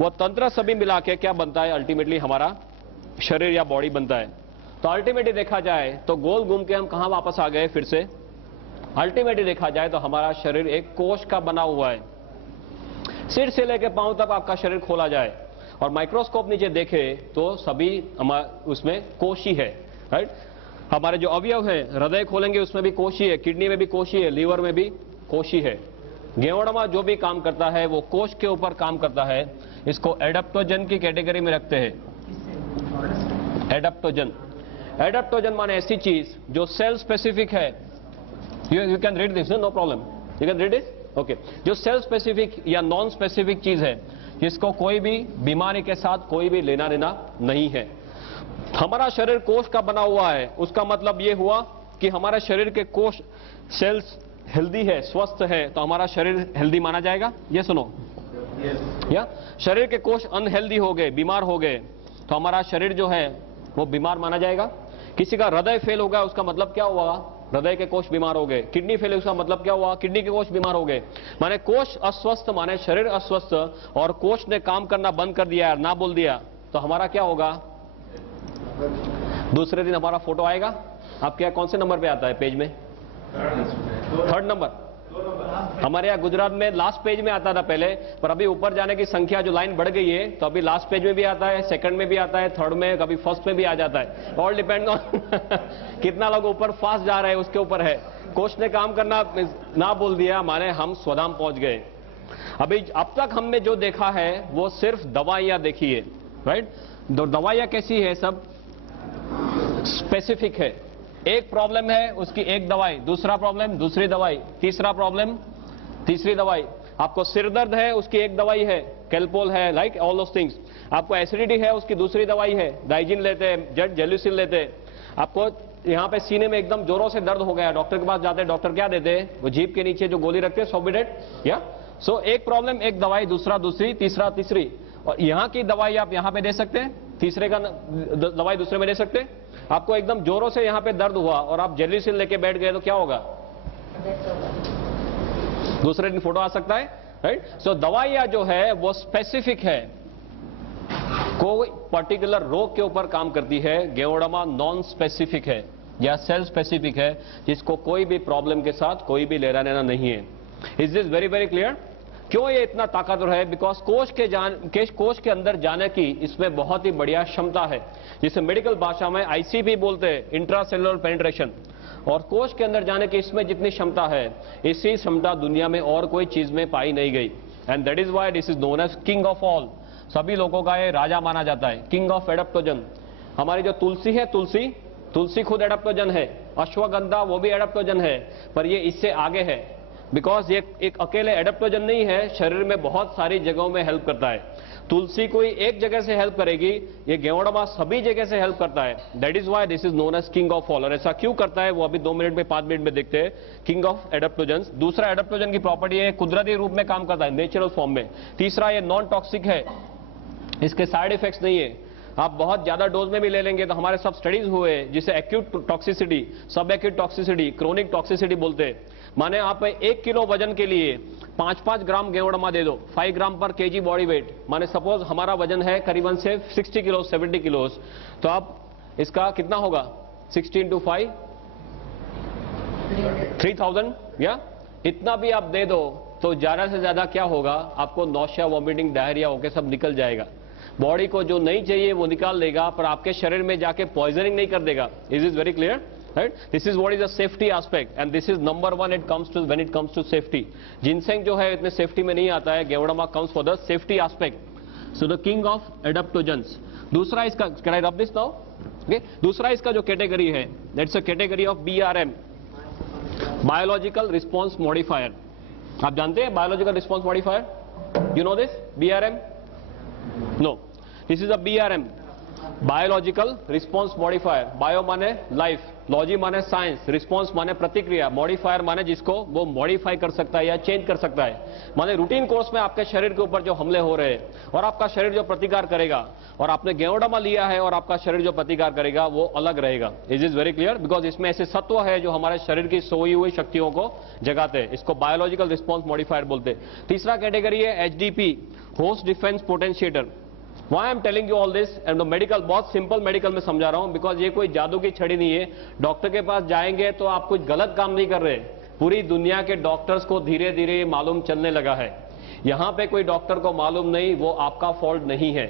वो तंत्र सभी मिला के क्या बनता है, अल्टीमेटली हमारा शरीर या बॉडी बनता है। तो अल्टीमेटली देखा जाए तो गोल घूम के हम कहां वापस आ गए फिर से, अल्टीमेटली देखा जाए तो हमारा शरीर एक कोश का बना हुआ है। सिर से लेकर पांव तक आपका शरीर खोला जाए और माइक्रोस्कोप नीचे देखे तो सभी उसमें कोश ही है, राइट। हमारे जो अवयव है, हृदय खोलेंगे उसमें भी कोश ही है, किडनी में भी कोश ही है, लीवर में भी कोश ही है। गेवड़मा जो भी काम करता है वो कोश के ऊपर काम करता है। इसको एडाप्टोजन की कैटेगरी में रखते हैं। एडाप्टोजन, एडाप्टोजन माने ऐसी चीज जो सेल स्पेसिफिक है। You can read this, no problem, you can read this, okay. जो सेल स्पेसिफिक या नॉन स्पेसिफिक चीज है जिसको कोई भी बीमारी के साथ कोई भी लेना देना नहीं है। हमारा शरीर कोश का बना हुआ है, उसका मतलब यह हुआ कि हमारा शरीर के कोश सेल्स हेल्दी है, स्वस्थ है, तो हमारा शरीर हेल्दी माना जाएगा। ये सुनो, या शरीर के कोश अनहेल्दी हो गए, बीमार हो गए, तो हमारा शरीर जो है वो बीमार माना जाएगा। किसी का हृदय फेल होगा, उसका मतलब क्या हुआ, हृदय के कोश बीमार हो गए। किडनी फेल, उसका मतलब क्या हुआ, किडनी के कोश बीमार हो गए। माने कोश अस्वस्थ माने शरीर अस्वस्थ, और कोश ने काम करना बंद कर दिया, ना बोल दिया, तो हमारा क्या होगा, दूसरे दिन हमारा फोटो आएगा। आपके यहाँ कौन से नंबर पे आता है पेज में, 3rd नंबर। हमारे यहाँ गुजरात में लास्ट पेज में आता था पहले, पर अभी ऊपर जाने की संख्या जो लाइन बढ़ गई है, तो अभी लास्ट पेज में भी आता है, 2nd में भी आता है, 3rd में, कभी 1st में भी आ जाता है। ऑल डिपेंड ऑन कितना लोग ऊपर फास्ट जा रहे हैं उसके ऊपर है। कोच ने काम करना ना बोल दिया माने हम स्वधाम पहुंच गए। अभी अब तक हमने जो देखा है वो सिर्फ दवाइयां देखी है, राइट। दवाइयां कैसी है, सब स्पेसिफिक है। एक प्रॉब्लम है उसकी एक दवाई, दूसरा प्रॉब्लम दूसरी दवाई, तीसरा प्रॉब्लम तीसरी दवाई। आपको सिर दर्द है उसकी एक दवाई है, कैल्पोल है, लाइक ऑल दोस थिंग्स। आपको एसिडिटी है उसकी दूसरी दवाई है, डाइजिन लेते हैं, जेल्यूसिन लेते हैं। आपको यहाँ पे सीने में एकदम जोरों से दर्द हो गया, डॉक्टर के पास जाते हैं, डॉक्टर क्या देते हैं, वो जीभ के नीचे जो गोली रखते हैं, सोबिडेट, या सो एक प्रॉब्लम एक दवाई, दूसरा दूसरी, तीसरा तीसरी। और यहाँ की दवाई आप यहाँ पे दे सकते हैं, तीसरे का दवाई दूसरे में दे सकते हैं। आपको एकदम जोरों से यहाँ पे दर्द हुआ और आप जेल्यूसिन लेके बैठ गए तो क्या होगा, दूसरे दिन फोटो आ सकता है, राइट। सो दवाइयां जो है वो स्पेसिफिक है, कोई पर्टिकुलर रोग के ऊपर काम करती है। गेवड़मा नॉन स्पेसिफिक है या सेल स्पेसिफिक है, जिसको कोई भी प्रॉब्लम के साथ कोई भी लेना देना नहीं है। Is this very very clear. क्यों ये इतना ताकतवर है, बिकॉज कोश के अंदर जाने की इसमें बहुत ही बढ़िया क्षमता है, जिसे मेडिकल भाषा में ICP बोलते हैं, इंट्रासेलुलर पेनिट्रेशन। और कोश के अंदर जाने की इसमें जितनी क्षमता है, इसी क्षमता दुनिया में और कोई चीज में पाई नहीं गई। And that is why this is known as king of all. सभी लोगों का ये राजा माना जाता है, किंग ऑफ एडाप्टोजन। हमारी जो तुलसी है, तुलसी खुद एडाप्टोजन है। अश्वगंधा वो भी एडाप्टोजन है, पर ये इससे आगे है, बिकॉज ये एक अकेले एडाप्टोजन नहीं है, शरीर में बहुत सारी जगहों में हेल्प करता है। तुलसी कोई एक जगह से हेल्प करेगी, ये गेवड़मा सभी जगह से हेल्प करता है। That is why this is known as king of all. और ऐसा क्यों करता है वो अभी 2 मिनट में 5 मिनट में देखते हैं। King of adaptogen. दूसरा, एडाप्टोजन की प्रॉपर्टी है कुदरती रूप में काम करता है, नेचुरल फॉर्म में। तीसरा, ये नॉन टॉक्सिक है, इसके साइड इफेक्ट्स नहीं है। आप बहुत ज्यादा डोज में भी ले लेंगे तो हमारे सब स्टडीज हुए जिसे एक्यूट टॉक्सिसिटी, सब एक्यूट टॉक्सिसिटी, क्रोनिक टॉक्सिसिटी बोलते हैं। माने आप 1 किलो वजन के लिए 5-5 ग्राम गेवड़मा दे दो, 5 ग्राम पर केजी बॉडी वेट। माने सपोज हमारा वजन है करीबन से 60 किलो 70 किलो, तो आप इसका कितना होगा, 60 × 5 3000, या इतना भी आप दे दो तो ज्यादा से ज्यादा क्या होगा, आपको नौशिया, वॉमिटिंग, डायरिया होकर सब निकल जाएगा। बॉडी को जो नहीं चाहिए वो निकाल लेगा, पर आपके शरीर में जाके पॉइजनिंग नहीं कर देगा। Is very clear, right. This is what is the safety aspect, and this is number 1 when it comes to safety. Ginseng जो है इतने सेफ्टी में नहीं आता है, ganoderma comes for the safety aspect. So the king of adaptogens. दूसरा इसका, can I rub this now, okay. दूसरा इसका जो कैटेगरी है, that's a category of BRM, biological response modifier. आप जानते हैं biological response modifier? You know this BRM? No, this is a BRM, biological response modifier. Bio माने लाइफ, लॉजी माने साइंस, रिस्पॉन्स माने प्रतिक्रिया, मॉडिफायर माने जिसको वो मॉडिफाई कर सकता है या चेंज कर सकता है। माने रूटीन कोर्स में आपके शरीर के ऊपर जो हमले हो रहे हैं और आपका शरीर जो प्रतिकार करेगा, और आपने गेओडामा लिया है और आपका शरीर जो प्रतिकार करेगा वो अलग रहेगा। Is is very clear? Because इसमें ऐसे सत्व है जो हमारे शरीर की सोई हुई शक्तियों को जगाते हैं। इसको बायोलॉजिकल रिस्पॉन्स मॉडिफायर बोलते हैं। तीसरा कैटेगरी है HDP, host defence potentiator. Why I am telling you all this? and medical, बहुत सिंपल मेडिकल में समझा रहा हूं, बिकॉज ये कोई जादू की छड़ी नहीं है। डॉक्टर के पास जाएंगे तो आप कुछ गलत काम नहीं कर रहे। पूरी दुनिया के डॉक्टर्स को धीरे धीरे मालूम चलने लगा है। यहां पे कोई डॉक्टर को मालूम नहीं, वो आपका फॉल्ट नहीं है।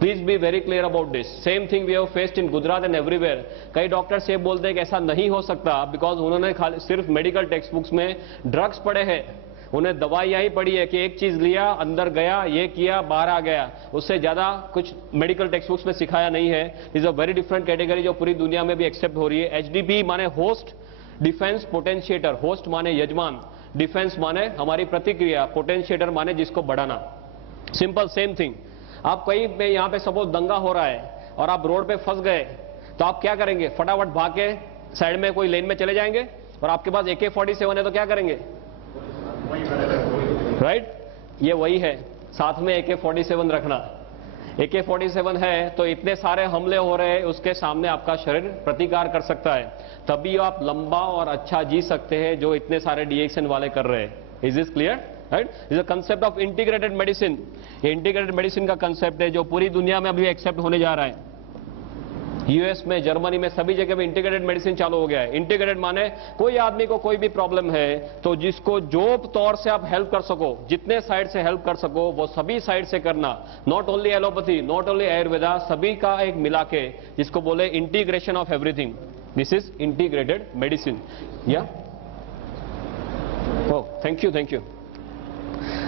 Please be very clear about this. Same thing we have faced in Gujarat and everywhere. कई डॉक्टर्स ये बोलते हैं कि ऐसा नहीं हो सकता, बिकॉज उन्होंने सिर्फ मेडिकल टेक्स्ट बुक्स में ड्रग्स पढ़े हैं, उन्हें दवाइयां ही पड़ी है कि एक चीज लिया, अंदर गया, ये किया, बाहर आ गया। उससे ज्यादा कुछ मेडिकल टेक्स्ट बुक्स में सिखाया नहीं है। Is a very different category जो पूरी दुनिया में भी एक्सेप्ट हो रही है। HDP माने होस्ट डिफेंस पोटेंशिएटर। होस्ट माने यजमान, डिफेंस माने हमारी प्रतिक्रिया, पोटेंशिएटर माने जिसको बढ़ाना। Simple same thing. आप कहीं पे यहां पे सपोज दंगा हो रहा है और आप रोड पे फंस गए, तो आप क्या करेंगे? फटाफट भाग के साइड में कोई लेन में चले जाएंगे, और आपके पास AK-47 है तो क्या करेंगे? राइट? ये वही है, साथ में AK-47 रखना। AK-47 है तो इतने सारे हमले हो रहे हैं, उसके सामने आपका शरीर प्रतिकार कर सकता है। तभी आप लंबा और अच्छा जी सकते हैं जो इतने सारे DXN वाले कर रहे हैं। Is this clear? Right? Is a concept of integrated medicine. ये इंटीग्रेटेड मेडिसिन का कंसेप्ट है जो पूरी दुनिया में अभी एक्सेप्ट होने जा रहा है। US में, जर्मनी में, सभी जगह में इंटीग्रेटेड मेडिसिन चालू हो गया है। इंटीग्रेटेड माने कोई आदमी को कोई भी प्रॉब्लम है तो जिसको जो तौर से आप हेल्प कर सको, जितने साइड से हेल्प कर सको वो सभी साइड से करना। Not only allopathy, not only Ayurveda, सभी का एक मिला के, जिसको बोले integration of everything. This is integrated medicine. या oh, thank you, thank you.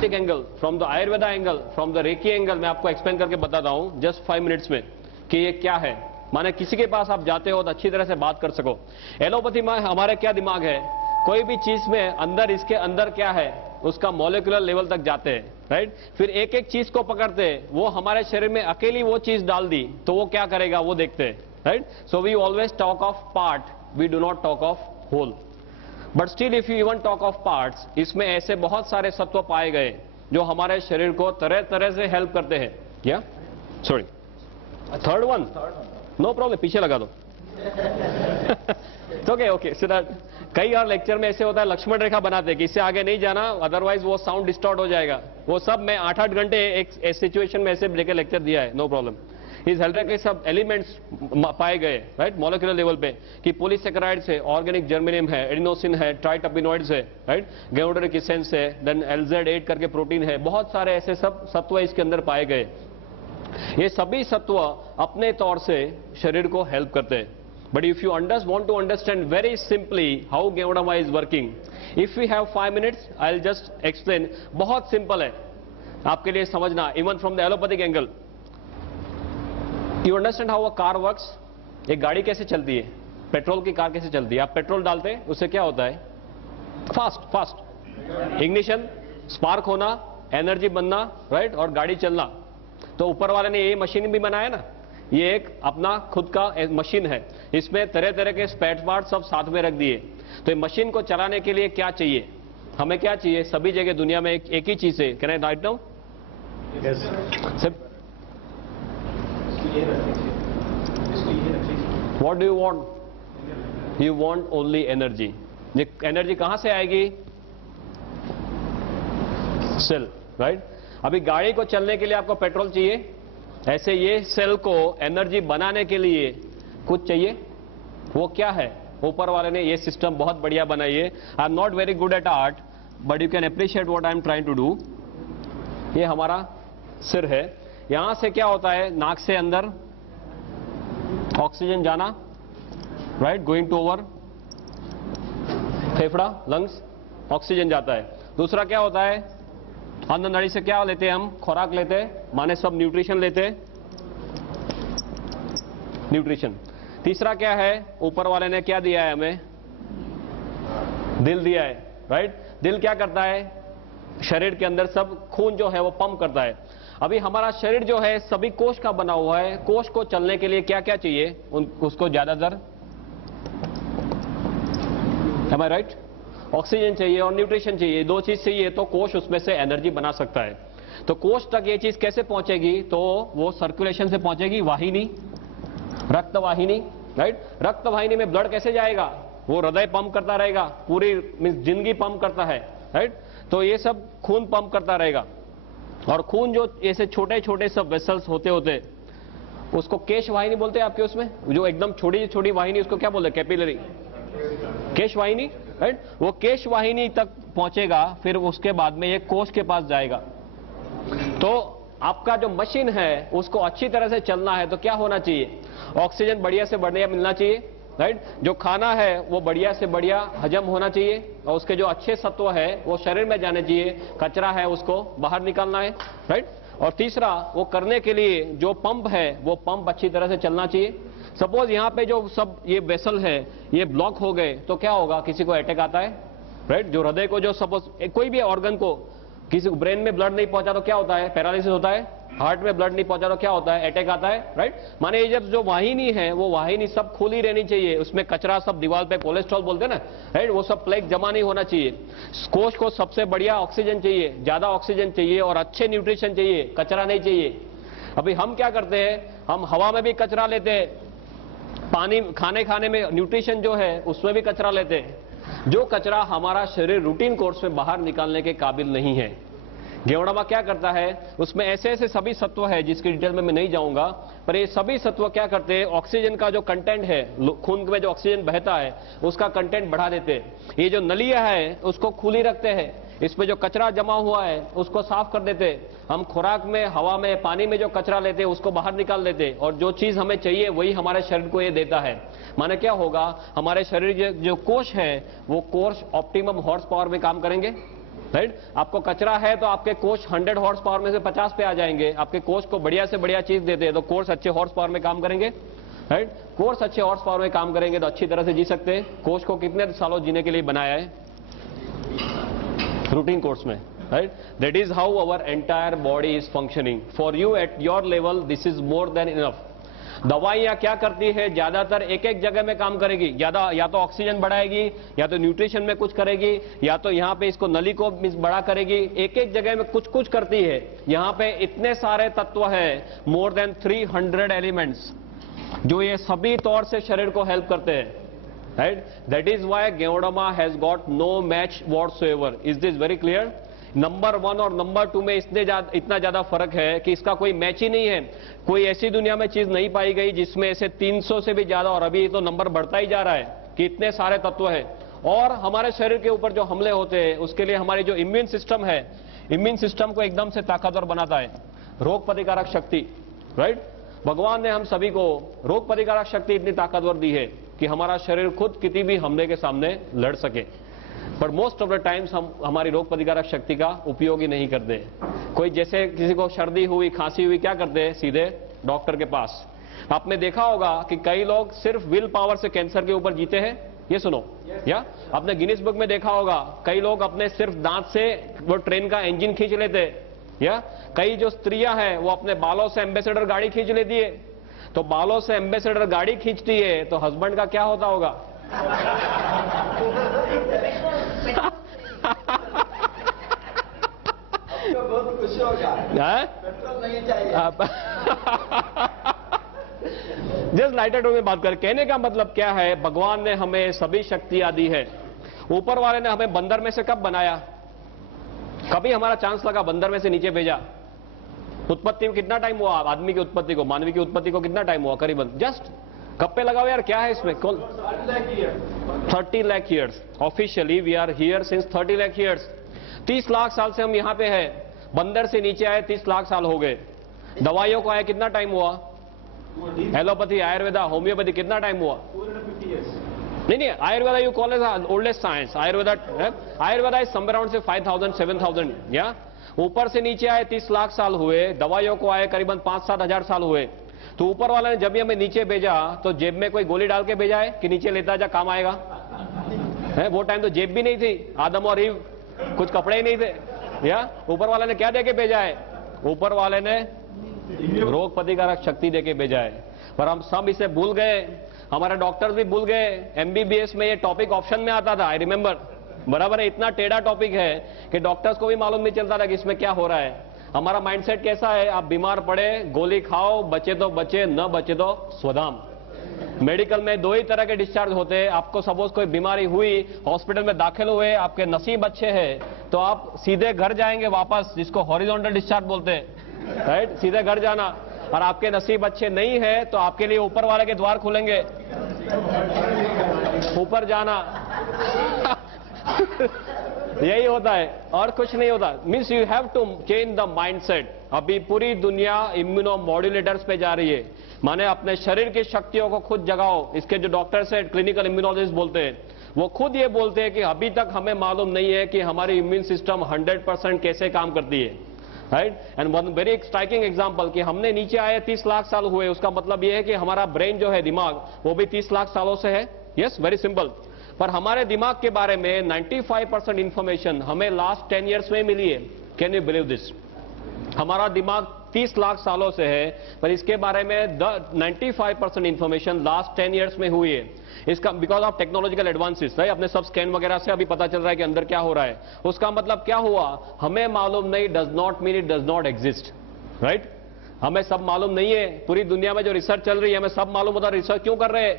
एक angle, from the Ayurveda angle, from the reiki angle, मैं आपको एक्सप्लेन करके बताता हूं जस्ट 5 मिनट्स में कि ये क्या है। माने किसी के पास आप जाते हो तो अच्छी तरह से बात कर सको। एलोपैथी में हमारे क्या दिमाग है, कोई भी चीज में अंदर, इसके अंदर क्या है उसका मॉलिक्यूलर लेवल तक जाते हैं। राइट? फिर एक एक चीज को पकड़ते हैं, वो हमारे शरीर में अकेली वो चीज डाल दी तो वो क्या करेगा वो देखते हैं। Right? So we always talk of part, we do not talk of whole. But still if you even talk of parts, इसमें ऐसे बहुत सारे सत्व पाए गए जो हमारे शरीर को तरह तरह से हेल्प करते हैं। या sorry, third one, no problem, पीछे लगा दो। ओके ओके, सो दैट कई और लेक्चर में ऐसे होता है, लक्ष्मण रेखा बनाते हैं कि इससे आगे नहीं जाना, अदरवाइज वो साउंड डिस्टॉर्ट हो जाएगा। वो सब मैं 8-8 घंटे एक सिचुएशन में ऐसे लेकर लेक्चर दिया है, नो प्रॉब्लम। इस हेल्थ के सब एलिमेंट्स पाए गए, राइट, मॉलिक्यूलर लेवल पे, कि पॉलीसेकेराइड्स है, ऑर्गेनिक जर्मेनियम है, एडिनोसिन है, ट्राइटर्पिनॉइड्स है, राइट, गेओडरिक एसेंस है, देन LZ8 करके प्रोटीन है, बहुत सारे ऐसे सब सत्व इसके अंदर पाए गए। ये सभी सत्व अपने तौर से शरीर को हेल्प करते हैं। But if you want to understand very simply how Geodama is working, if we have 5 minutes, I'll just explain. बहुत सिंपल है आपके लिए समझना, even from the allopathic angle. You understand how a car works? एक गाड़ी कैसे चलती है, पेट्रोल की कार कैसे चलती है? आप पेट्रोल डालते हैं, उससे क्या होता है? फास्ट इग्निशन, स्पार्क होना, एनर्जी बनना, राइट, और गाड़ी चलना। तो ऊपर वाले ने ये मशीन भी बनाया ना, ये एक अपना खुद का मशीन है, इसमें तरह तरह के स्पेयर पार्ट सब साथ में रख दिए। तो ये मशीन को चलाने के लिए क्या चाहिए, हमें क्या चाहिए? सभी जगह दुनिया में एक ही चीज है। Can I write now? What do you want? You want only energy. ये एनर्जी कहां से आएगी? Cell, right. अभी गाड़ी को चलने के लिए आपको पेट्रोल चाहिए, ऐसे ये सेल को एनर्जी बनाने के लिए कुछ चाहिए। वो क्या है? ऊपर वाले ने ये सिस्टम बहुत बढ़िया बनाई है। I am not very good at art, but you can appreciate what I am trying to do. ये हमारा सिर है, यहां से क्या होता है, नाक से अंदर ऑक्सीजन जाना, राइट, गोइंग टू ओवर फेफड़ा, लंग्स, ऑक्सीजन जाता है। दूसरा क्या होता है, अंदर नाड़ी से क्या लेते हैं हम? खुराक लेते हैं, माने सब न्यूट्रिशन लेते हैं, न्यूट्रिशन। तीसरा क्या है, ऊपर वाले ने क्या दिया है हमें? दिल दिया है, राइट। दिल क्या करता है? शरीर के अंदर सब खून जो है वो पंप करता है। अभी हमारा शरीर जो है सभी कोष का बना हुआ है। कोष को चलने के लिए क्या क्या चाहिए? उसको ज्यादातर, am I right? ऑक्सीजन चाहिए और न्यूट्रिशन चाहिए, दो चीज चाहिए तो कोष उसमें से एनर्जी बना सकता है। तो कोष तक ये चीज कैसे पहुंचेगी? तो वो सर्कुलेशन से पहुंचेगी, वाहिनी, रक्त वाहिनी, राइट? रक्त वाहिनी में ब्लड कैसे जाएगा? वो हृदय पंप करता रहेगा, पूरी जिंदगी पंप करता है, राइट? तो ये सब खून पंप करता रहेगा। और खून जो ऐसे छोटे छोटे सब वेसल्स होते होते, उसको केश वाहिनी बोलते हैं आपके उसमें, जो एकदम छोटी छोटी वाहिनी, उसको क्या बोलते हैं? कैपिलरी, केश वाहिनी, राइट? वो केश वाहिनी तक पहुंचेगा, फिर उसके बाद में ये कोष के पास जाएगा। तो आपका जो मशीन है उसको अच्छी तरह से चलना है तो क्या होना चाहिए? ऑक्सीजन बढ़िया से बढ़िया मिलना चाहिए, राइट? जो खाना है वो बढ़िया से बढ़िया हजम होना चाहिए और उसके जो अच्छे सत्व है वो शरीर में जाने चाहिए, कचरा है उसको बाहर निकालना है, राइट? और तीसरा, वो करने के लिए जो पंप है वो पंप अच्छी तरह से चलना चाहिए। सपोज यहाँ पे जो सब ये वेसल है ये ब्लॉक हो गए तो क्या होगा? किसी को अटैक आता है, राइट? जो हृदय को जो सपोज कोई भी ऑर्गन को, किसी को ब्रेन में ब्लड नहीं पहुंचा तो क्या होता है? पैरालिसिस होता है। हार्ट में ब्लड नहीं पहुंचा तो क्या होता है? अटैक आता है, राइट? माने जब जो वाहिनी है वो वाहिनी सब खुली रहनी चाहिए, उसमें कचरा सब दीवार पे, कोलेस्ट्रॉल बोलते हैं ना, राइट? वो सब प्लेग जमा नहीं होना चाहिए। कोष को सबसे बढ़िया ऑक्सीजन चाहिए, ज्यादा ऑक्सीजन चाहिए और अच्छे न्यूट्रिशन चाहिए, कचरा नहीं चाहिए। अभी हम क्या करते हैं? हम हवा में भी कचरा लेते हैं, पानी खाने में न्यूट्रिशन जो है उसमें भी कचरा लेते हैं। जो कचरा हमारा शरीर रूटीन कोर्स में बाहर निकालने के काबिल नहीं है। गेवड़ामा क्या करता है? उसमें ऐसे ऐसे सभी सत्व है जिसकी डिटेल में मैं नहीं जाऊंगा, पर ये सभी सत्व क्या करते हैं? ऑक्सीजन का जो कंटेंट है, खून में जो ऑक्सीजन बहता है उसका कंटेंट बढ़ा देते हैं। ये जो नलियां है उसको खुली रखते हैं, इसमें जो कचरा जमा हुआ है उसको साफ कर देते हैं। हम खुराक में, हवा में, पानी में जो कचरा लेते हैं उसको बाहर निकाल देते हैं और जो चीज हमें चाहिए वही हमारे शरीर को ये देता है। माने क्या होगा? हमारे शरीर जो कोष है वो कोष ऑप्टिमम हॉर्स पावर में काम करेंगे, राइट? आपको कचरा है तो आपके कोष 100 हॉर्स पावर में से 50 पे आ जाएंगे। आपके कोष को बढ़िया से बढ़िया चीज देते हैं तो कोष अच्छे हॉर्स पावर में काम करेंगे, राइट? कोष अच्छे हॉर्स पावर में काम करेंगे तो अच्छी तरह से जी सकते हैं। कोष को कितने सालों जीने के लिए बनाया है? रूटीन कोर्स में, right? That is how our entire body is functioning. For you at your level this is more than enough. दवाइयां क्या करती है? ज्यादातर एक एक जगह में काम करेगी, ज्यादा या तो ऑक्सीजन बढ़ाएगी, या तो न्यूट्रिशन में कुछ करेगी, या तो यहाँ पे इसको नली को बड़ा करेगी। एक एक जगह में कुछ कुछ करती है। यहाँ पे इतने सारे तत्व है, मोर देन 300 एलिमेंट्स, जो ये सभी तौर से शरीर को हेल्प करते हैं, right? That is why ganoderma has got no match whatsoever. Is this very clear? Number 1 और नंबर 2 में इतना ज्यादा फर्क है कि इसका कोई मैच ही नहीं है। कोई ऐसी दुनिया में चीज नहीं पाई गई जिसमें ऐसे 300 से भी ज्यादा, और अभी तो नंबर बढ़ता ही जा रहा है कि इतने सारे तत्व है। और हमारे शरीर के ऊपर जो हमले होते हैं उसके लिए हमारी जो इम्यून सिस्टम है, इम्यून सिस्टम को एकदम से ताकतवर बनाता है। रोग प्रतिकारक शक्ति, राइट? भगवान ने हम सभी को रोग प्रतिकारक शक्ति इतनी ताकतवर दी है कि हमारा शरीर खुद किसी भी हमले के सामने लड़ सके। पर मोस्ट ऑफ द टाइम्स हम हमारी रोग प्रतिकारक शक्ति का उपयोग ही नहीं करते। कोई जैसे किसी को सर्दी हुई, खांसी हुई, क्या करते हैं? सीधे डॉक्टर के पास। आपने देखा होगा कि कई लोग सिर्फ विल पावर से कैंसर के ऊपर जीते हैं। ये सुनो, या आपने गिनीज बुक में देखा होगा कई लोग अपने सिर्फ दांत से वो ट्रेन का इंजन खींच लेते हैं, या कई जो स्त्रियां हैं वो अपने बालों से एम्बेसडर गाड़ी खींच लेती है। तो बालों से एम्बेसडर गाड़ी खींचती है तो हस्बैंड का क्या होता होगा? बहुत खुश होगा, पेट्रोल नहीं चाहिए। जस्ट लाइटर टू में बात कर, कहने का मतलब क्या है? भगवान ने हमें सभी शक्तियां दी है। ऊपर वाले ने हमें बंदर में से कब बनाया? कभी हमारा चांस लगा बंदर में से नीचे भेजा? उत्पत्ति में कितना टाइम हुआ? आदमी की उत्पत्ति को, मानवी की उत्पत्ति को कितना टाइम हुआ? करीबन जस्ट गप्पे लगाओ यार, क्या है इसमें? 30 lakh years. Officially we are here since 30 lakh years. 30 lakh साल से हम यहाँ पे हैं। बंदर से नीचे आए 30 लाख साल हो गए। दवाइयों को आए कितना टाइम हुआ? एलोपैथी, आयुर्वेदा, होम्योपैथी कितना टाइम हुआ? नहीं, Ayurveda you call as oldest science. Ayurveda is somewhere around से 5000 7000, या ऊपर से नीचे आए 30 लाख साल हुए। दवाइयों को आए करीबन 5-7 हजार साल हुए। तो ऊपर वाला ने जब भी हमें नीचे भेजा तो जेब में कोई गोली डाल के भेजा है कि नीचे लेता जा काम आएगा? है वो टाइम तो जेब भी नहीं थी। आदम और ईव कुछ कपड़े ही नहीं थे, या ऊपर वाले ने क्या देके भेजा है? ऊपर वाले ने रोग प्रतिकारक शक्ति देके भेजा है, पर हम सब इसे भूल गए। हमारे डॉक्टर्स भी भूल गए। एमबीबीएस में ये टॉपिक ऑप्शन में आता था, आई रिमेंबर, बराबर है। इतना टेढ़ा टॉपिक है कि डॉक्टर्स को भी मालूम नहीं चलता था कि इसमें क्या हो रहा है। हमारा माइंडसेट कैसा है? आप बीमार पड़े गोली खाओ, बचे तो बचे, न बचे तो स्वधाम। मेडिकल में दो ही तरह के डिस्चार्ज होते हैं। आपको सपोज कोई बीमारी हुई, हॉस्पिटल में दाखिल हुए, आपके नसीब अच्छे हैं तो आप सीधे घर जाएंगे वापस, जिसको हॉरिजॉन्टल डिस्चार्ज बोलते हैं, राइट? सीधे घर जाना। और आपके नसीब अच्छे नहीं है तो आपके लिए ऊपर वाले के द्वार खुलेंगे, ऊपर जाना। यही होता है और कुछ नहीं होता। Means you have to change the mindset. अभी पूरी दुनिया इम्यूनो मॉड्यूलेटर्स पे जा रही है, माने अपने शरीर की शक्तियों को खुद जगाओ। इसके जो डॉक्टर्स है, क्लिनिकल इम्यूनोलॉजिस्ट बोलते हैं, वो खुद ये बोलते हैं कि अभी तक हमें मालूम नहीं है कि हमारी इम्यून सिस्टम 100% कैसे काम करती है, right? And one very striking example कि हमने नीचे आए 30 लाख साल हुए, उसका मतलब ये है कि हमारा ब्रेन जो है, दिमाग, वो भी 30 लाख सालों से है। Yes, very simple. पर हमारे दिमाग के बारे में 95% इंफॉर्मेशन हमें लास्ट 10 ईयर्स में मिली है। Can you believe this? हमारा दिमाग 30 लाख सालों से है, पर इसके बारे में 95% इंफॉर्मेशन लास्ट 10 ईयर्स में हुई है। इसका because of technological advances, right? अपने सब स्कैन वगैरह से अभी पता चल रहा है कि अंदर क्या हो रहा है। उसका मतलब क्या हुआ? हमें मालूम नहीं does not mean it does not exist, right? हमें सब मालूम नहीं है। पूरी दुनिया में जो रिसर्च चल रही है, हमें सब मालूम होता है, रिसर्च क्यों कर रहे हैं,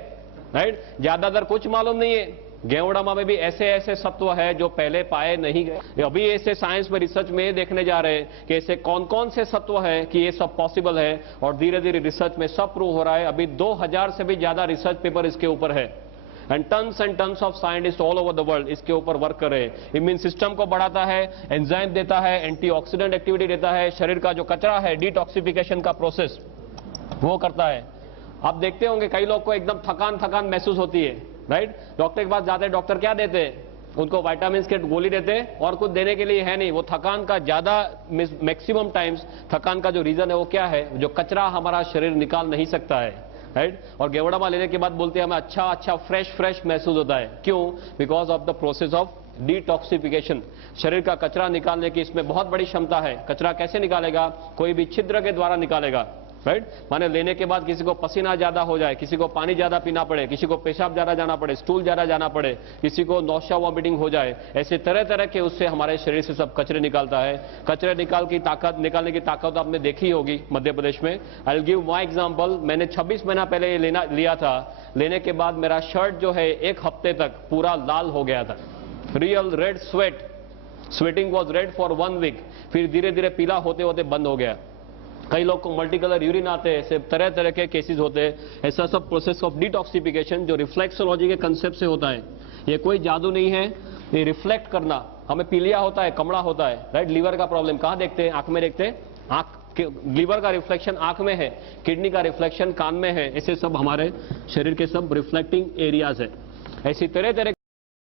राइट? ज्यादातर कुछ मालूम नहीं है। गेवड़ामा में भी ऐसे ऐसे सत्व है जो पहले पाए नहीं गए। अभी ऐसे साइंस में रिसर्च में देखने जा रहे हैं कि ऐसे कौन कौन से सत्व है कि ये सब पॉसिबल है, और धीरे धीरे रिसर्च में सब प्रूव हो रहा है। अभी 2000 से भी ज्यादा रिसर्च पेपर इसके ऊपर है, and tons of scientist all over the world इसके ऊपर वर्क कर रहे हैं। इम्यून सिस्टम को बढ़ाता है, एंजाइम देता है, एंटीऑक्सीडेंट एक्टिविटी देता है, शरीर का जो कचरा है, डिटॉक्सिफिकेशन का प्रोसेस वो करता है। आप देखते होंगे कई लोग को एकदम थकान थकान महसूस होती है, राइट? डॉक्टर के पास जाते हैं, डॉक्टर क्या देते हैं? उनको विटामिन के गोली देते हैं, और कुछ देने के लिए है नहीं। वो थकान का ज्यादा मैक्सिमम टाइम्स थकान का जो रीजन है वो क्या है? जो कचरा हमारा शरीर निकाल नहीं सकता है, राइट? और गेवड़ामा लेने के बाद बोलते हैं हमें अच्छा फ्रेश महसूस होता है। क्यों? Because of the process of detoxification. शरीर का कचरा निकालने की इसमें बहुत बड़ी क्षमता है। कचरा कैसे निकालेगा? कोई भी छिद्र के द्वारा निकालेगा, राइट? माने लेने के बाद किसी को पसीना ज्यादा हो जाए, किसी को पानी ज्यादा पीना पड़े, किसी को पेशाब ज्यादा जाना पड़े, स्टूल ज्यादा जाना पड़े, किसी को नौशा वॉमिटिंग हो जाए, ऐसे तरह तरह के उससे हमारे शरीर से सब कचरे निकालता है। कचरे निकालने की ताकत आपने देखी होगी मध्य प्रदेश में। I will give my example. मैंने 26 महीना पहले ये लिया था। लेने के बाद मेरा शर्ट जो है 1 हफ्ते तक पूरा लाल हो गया था। Real red sweating was red for 1 week. फिर धीरे धीरे पीला होते होते बंद हो गया। कई लोग को मल्टी कलर यूरिन आते हैं, ऐसे तरह तरह के केसेस होते हैं। ऐसा सब प्रोसेस ऑफ डिटॉक्सिफिकेशन जो रिफ्लेक्सोलॉजी के कंसेप्ट से होता है। ये कोई जादू नहीं है, ये रिफ्लेक्ट करना। हमें पीलिया होता है, कमड़ा होता है, राइट? लीवर का प्रॉब्लम कहाँ देखते हैं? आंख में देखते हैं। आंख लीवर का रिफ्लेक्शन आंख में है, किडनी का रिफ्लेक्शन कान में है। ऐसे सब हमारे शरीर के सब रिफ्लेक्टिंग एरियाज है। ऐसी तरह तरह